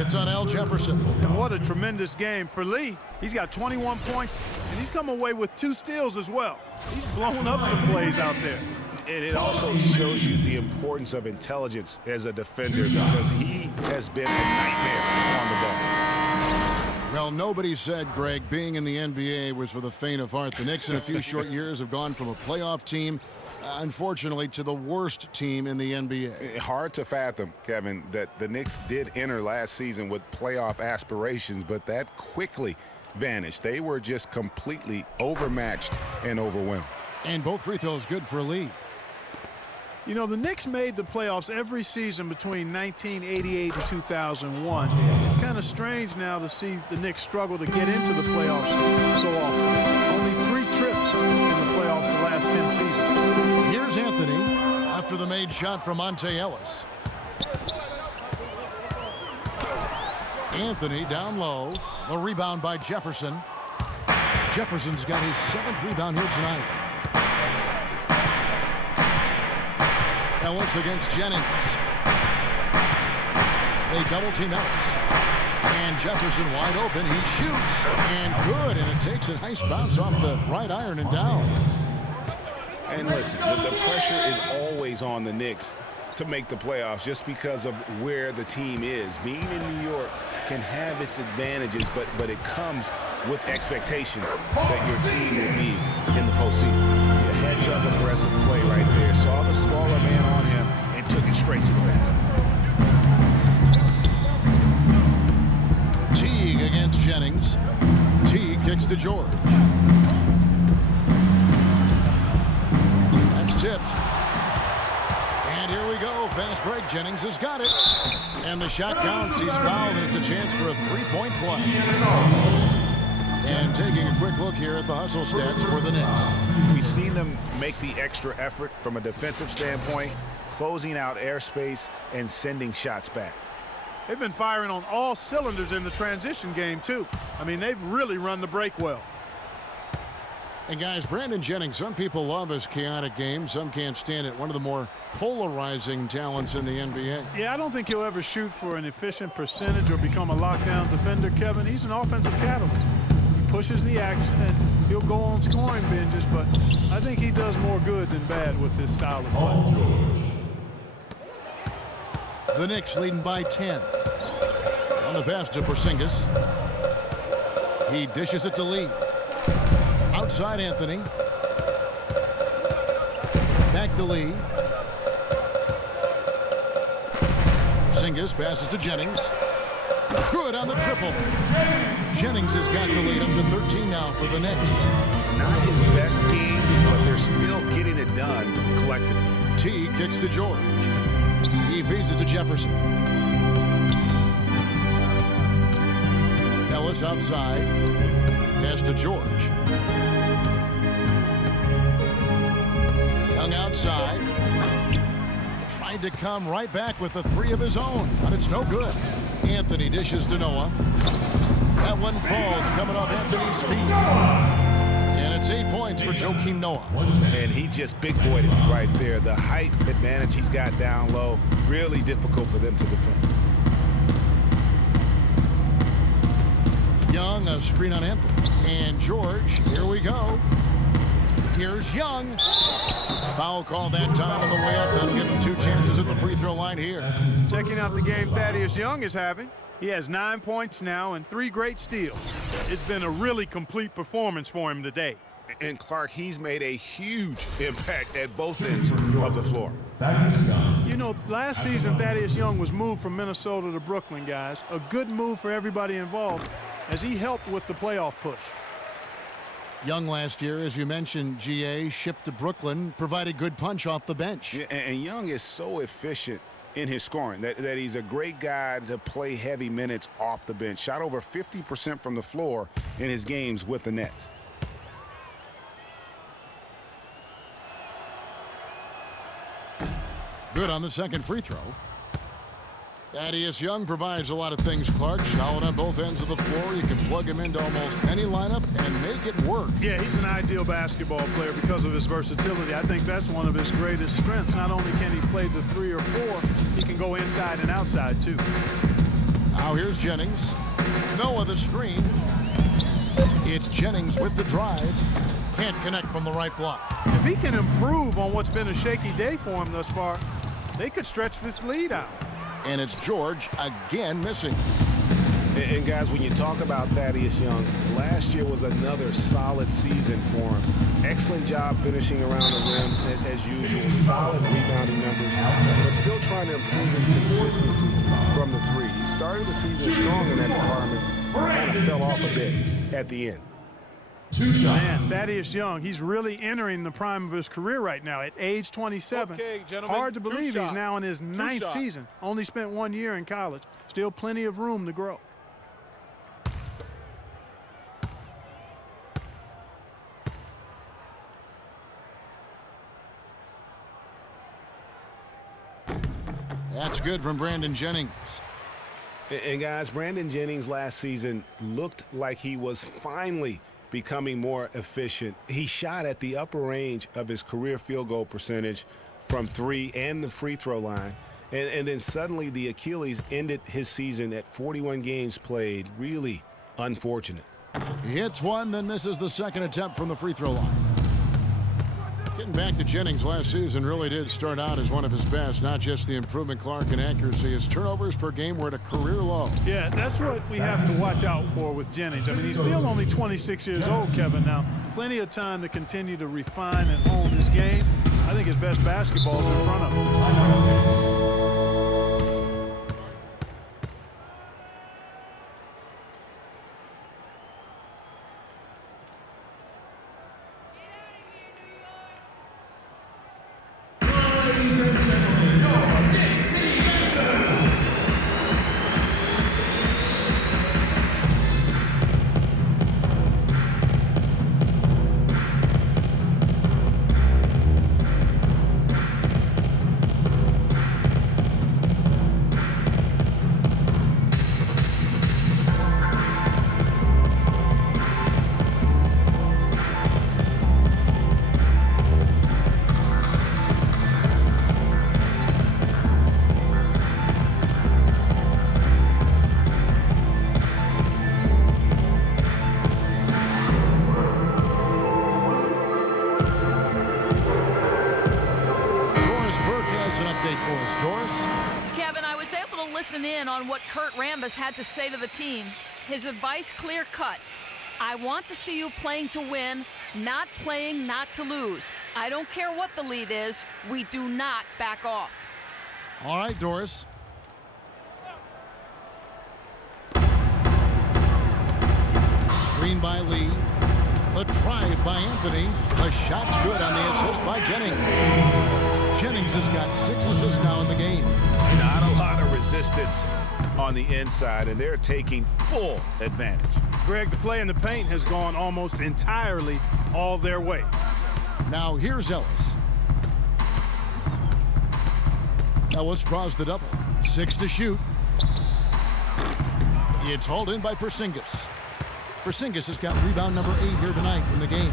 It's on Al Jefferson. And what a tremendous game for Lee. He's got 21 points, and he's come away with 2 steals as well. He's blown up some plays out there. And it also shows you the importance of intelligence as a defender because he has been a nightmare on the ball. Well, nobody said, Greg, being in the NBA was for the faint of heart. The Knicks in a few short years have gone from a playoff team, unfortunately, to the worst team in the NBA. Hard to fathom, Kevin, that the Knicks did enter last season with playoff aspirations, but that quickly vanished. They were just completely overmatched and overwhelmed. And both free throws good for Lee. You know, the Knicks made the playoffs every season between 1988 and 2001. It's kind of strange now to see the Knicks struggle to get into the playoffs so often. Only 3 trips in the playoffs the last 10 seasons. Here's Anthony after the made shot from Monte Ellis. Anthony down low. The rebound by Jefferson. Jefferson's got his 7th rebound here tonight. Ellis against Jennings. They double team Ellis. And Jefferson wide open. He shoots. And good. And it takes a nice bounce off the right iron and down. And listen, the pressure is always on the Knicks to make the playoffs just because of where the team is. Being in New York can have its advantages, but it comes with expectations that your team will be in the postseason. Your heads-up aggressive play right there. Saw the smaller man on him and took it straight to the basket. Teague against Jennings. Teague kicks to George. That's tipped. And here we go. Fast break. Jennings has got it. And the shot counts. He's fouled, and it's a chance for a 3-point play. And taking a quick look here at the hustle stats for the Knicks. We've seen them make the extra effort from a defensive standpoint, closing out airspace and sending shots back. They've been firing on all cylinders in the transition game, too. I mean, they've really run the break well. And guys, Brandon Jennings, some people love his chaotic game. Some can't stand it. One of the more polarizing talents in the NBA. Yeah, I don't think he'll ever shoot for an efficient percentage or become a lockdown defender, Kevin. He's an offensive catalyst. He pushes the action, and he'll go on scoring binges, but I think he does more good than bad with his style of play. The Knicks leading by 10. On the pass to Porzingis. He dishes it to Lee. Outside Anthony. Back to Lee. Porzingis passes to Jennings. Good on the triple. Jennings has got the lead up to 13 now for the Knicks. Not his best game, but they're still getting it done collectively. Teague kicks to George. He feeds it to Jefferson. Ellis outside. Pass to George. Young outside. Tried to come right back with the 3 of his own, but it's no good. Anthony dishes to Noah. That one falls coming off Anthony's feet. And it's 8 points for Joakim Noah. And he just big-boyed it right there. The height advantage he's got down low, really difficult for them to defend. Young, a screen on Anthony. And George, here we go. Here's Young. Foul call that time on the way up. That'll give him 2 chances at the free throw line here. Checking out the game Thaddeus Young is having. He has 9 points now and 3 great steals. It's been a really complete performance for him today. And Clark, he's made a huge impact at both ends of the floor. You know, last season Thaddeus Young was moved from Minnesota to Brooklyn, guys. A good move for everybody involved as he helped with the playoff push. Young last year, as you mentioned, GA, shipped to Brooklyn, provided good punch off the bench. Yeah, and Young is so efficient in his scoring that he's a great guy to play heavy minutes off the bench. Shot over 50% from the floor in his games with the Nets. Good on the second free throw. Thaddeus Young provides a lot of things, Clark. Solid on both ends of the floor. You can plug him into almost any lineup and make it work. Yeah, he's an ideal basketball player because of his versatility. I think that's one of his greatest strengths. Not only can he play the 3 or 4, he can go inside and outside too. Now here's Jennings. Noah the screen. It's Jennings with the drive. Can't connect from the right block. If he can improve on what's been a shaky day for him thus far, they could stretch this lead out. And it's George again missing. And guys, when you talk about Thaddeus Young, last year was another solid season for him. Excellent job finishing around the rim as usual. Solid rebounding numbers, but still trying to improve his consistency from the 3. He started the season strong in that department, kind of fell off a bit at the end. Man, Thaddeus Young, he's really entering the prime of his career right now at age 27. Okay, gentlemen, hard to believe he's now in his 9th shots. season. Only spent 1 year in college. Still plenty of room to grow. That's good from Brandon Jennings. And guys, Brandon Jennings last season looked like he was finally becoming more efficient. He shot at the upper range of his career field goal percentage from 3 and the free throw line. And then suddenly the Achilles ended his season at 41 games played. Really unfortunate. He hits one, then misses the second attempt from the free throw line. Getting back to Jennings last season really did start out as one of his best. Not just the improvement, Clark, in accuracy. His turnovers per game were at a career low. Yeah, that's what we have to watch out for with Jennings. I mean, he's still only 26 years old, Kevin. Now, plenty of time to continue to refine and hone his game. I think his best basketball is in front of him. In on what Kurt Rambis had to say to the team. His advice clear-cut. I want to see you playing to win, not playing not to lose. I don't care what the lead is. We do not back off. All right, Doris. Screen by Lee. The drive by Anthony. The shot's good on the assist by Jennings. Jennings has got 6 assists now in the game. Not a lot of resistance on the inside, and they're taking full advantage. Greg, the play in the paint has gone almost entirely all their way. Now here's Ellis. Ellis draws the double. 6 to shoot. It's hauled in by Porzingis. Porzingis has got rebound number 8 here tonight in the game.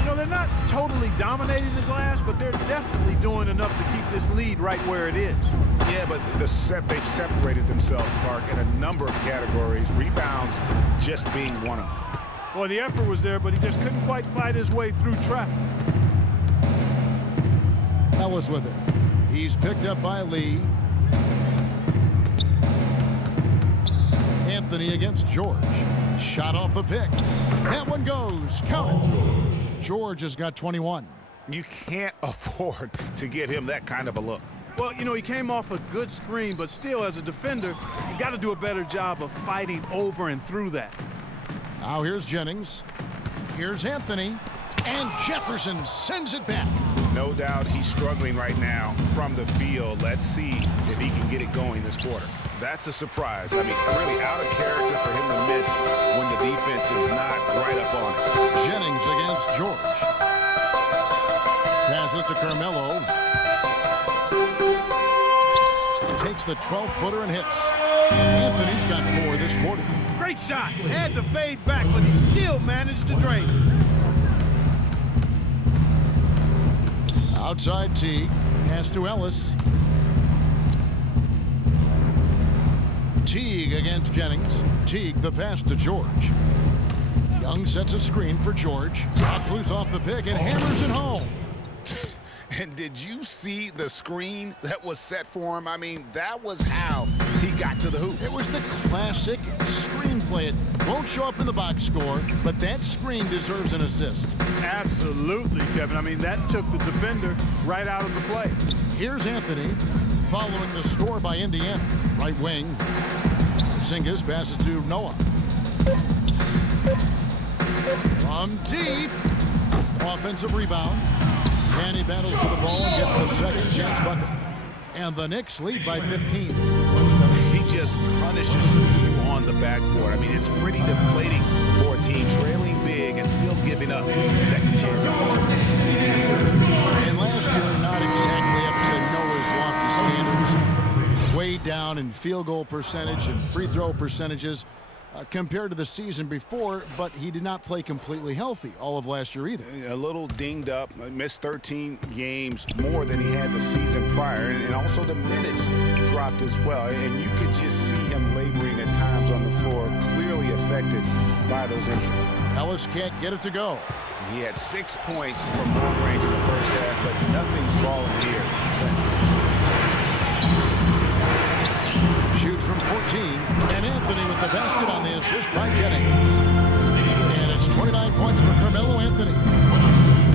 You know, they're not totally dominating the glass, but they're definitely doing enough to keep this lead right where it is. Yeah, but they've separated themselves, Clark, in a number of categories. Rebounds just being one of them. Well, the effort was there, but he just couldn't quite fight his way through traffic. Ellis with it. He's picked up by Lee. Anthony against George. Shot off the pick. That one goes. Count it. George has got 21. You can't afford to give him that kind of a look. Well, you know, he came off a good screen, but still, as a defender, you got to do a better job of fighting over and through that. Now here's Jennings. Here's Anthony. And Jefferson sends it back. No doubt he's struggling right now from the field. Let's see if he can get it going this quarter. That's a surprise. I mean, really out of character for him to miss when the defense is not right up on it. Jennings against George. Passes to Carmelo. Takes the 12-footer and hits. Anthony's got 4 this quarter. Great shot. Had to fade back, but he still managed to drain it. Outside Teague. Pass to Ellis. Teague against Jennings. Teague the pass to George. Young sets a screen for George. Knocks loose off the pick and hammers it home. And did you see the screen that was set for him? I mean, that was how he got to the hoop. It was the classic screenplay. It won't show up in the box score, but that screen deserves an assist. Absolutely, Kevin. I mean, that took the defender right out of the play. Here's Anthony following the score by Indiana. Right wing. Porzingis passes to Noah. From deep. Offensive rebound. And he battles for the ball and gets the second chance bucket. And the Knicks lead by 15. He just punishes you on the backboard. I mean, it's pretty deflating for a team trailing big and still giving up second chance. And last year, not exactly up to Noah's lofty standards. Way down in field goal percentage and free throw percentages compared to the season before, but he did not play completely healthy all of last year either. A little dinged up, missed 13 games more than he had the season prior, and also the minutes dropped as well. And you could just see him laboring at times on the floor, clearly affected by those injuries. Ellis can't get it to go. He had 6 points from long range in the first half, but nothing's fallen here since. Shoots from 14, and Anthony with the basket on the assist by Jennings. And it's 29 points for Carmelo Anthony.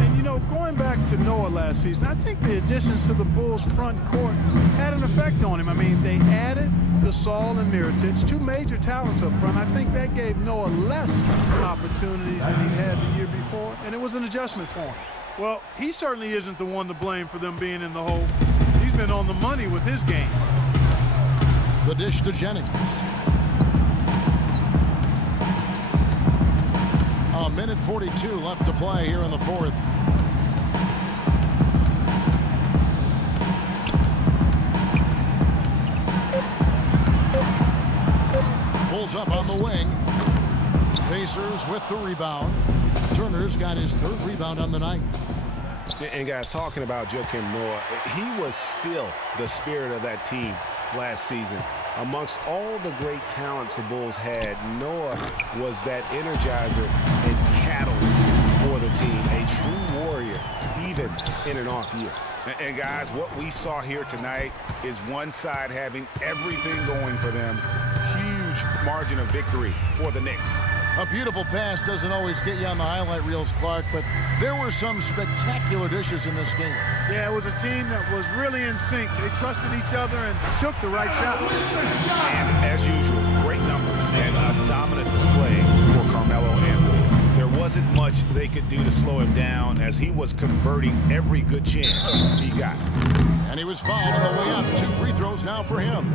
And, you know, going back to Noah last season, I think the additions to the Bulls' front court had an effect on him. I mean, they added Gasol and Mirotic, 2 major talents up front. I think that gave Noah less opportunities than he had the year before, and it was an adjustment for him. Well, he certainly isn't the one to blame for them being in the hole. He's been on the money with his game. The dish to Jennings. A minute 42 left to play here in the fourth. Pulls up on the wing. Pacers with the rebound. Turner's got his 3rd rebound on the night. And guys, talking about Joakim Noah, he was still the spirit of that team last season. Amongst all the great talents the Bulls had, Noah was that energizer and catalyst for the team. A true warrior, even in an off year. And guys, what we saw here tonight is one side having everything going for them. Huge margin of victory for the Knicks. A beautiful pass doesn't always get you on the highlight reels, Clark, but there were some spectacular dishes in this game. Yeah, it was a team that was really in sync. They trusted each other and took the right shot. And as usual, great numbers and a dominant display for Carmelo Anthony. There wasn't much they could do to slow him down as he was converting every good chance he got. And he was fouled on the way up. 2 free throws now for him.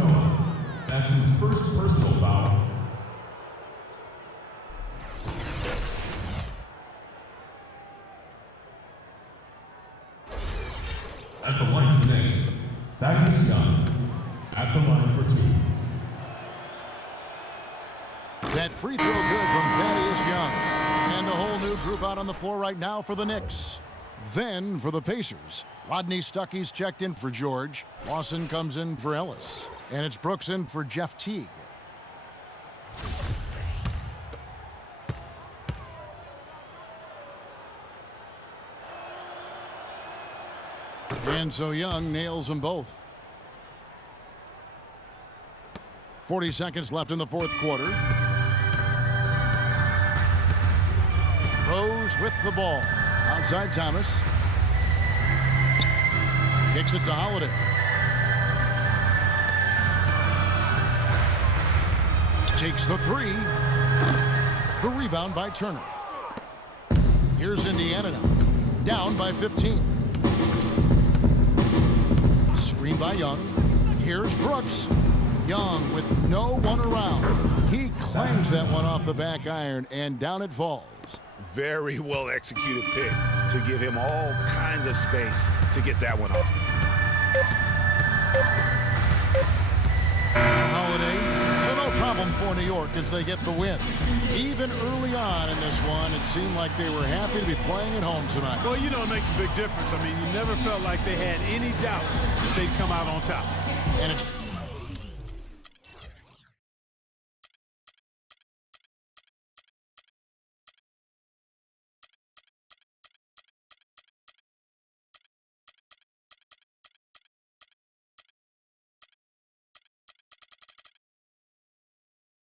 That's his first personal foul. At the line for the Knicks, Thaddeus Young. At the line for 2. That free throw good from Thaddeus Young. group out on the floor right now for the Knicks. Then for the Pacers, Rodney Stuckey's checked in for George. Lawson comes in for Ellis. And it's Brooks in for Jeff Teague. And so Young nails them both. 40 seconds left in the fourth quarter. Rose with the ball. Outside Thomas. Kicks it to Holiday. Takes the three. The rebound by Turner. Here's Indiana now. Down by 15. Screen by Young. Here's Brooks. Young with no one around. He clangs that one off the back iron, and down it falls. Very well executed pick to give him all kinds of space to get that one off. Holiday, so no problem for New York as they get the win. Even early on in this one, it seemed like they were happy to be playing at home tonight. Well, you know, it makes a big difference. I mean, you never felt like they had any doubt that they'd come out on top. And it's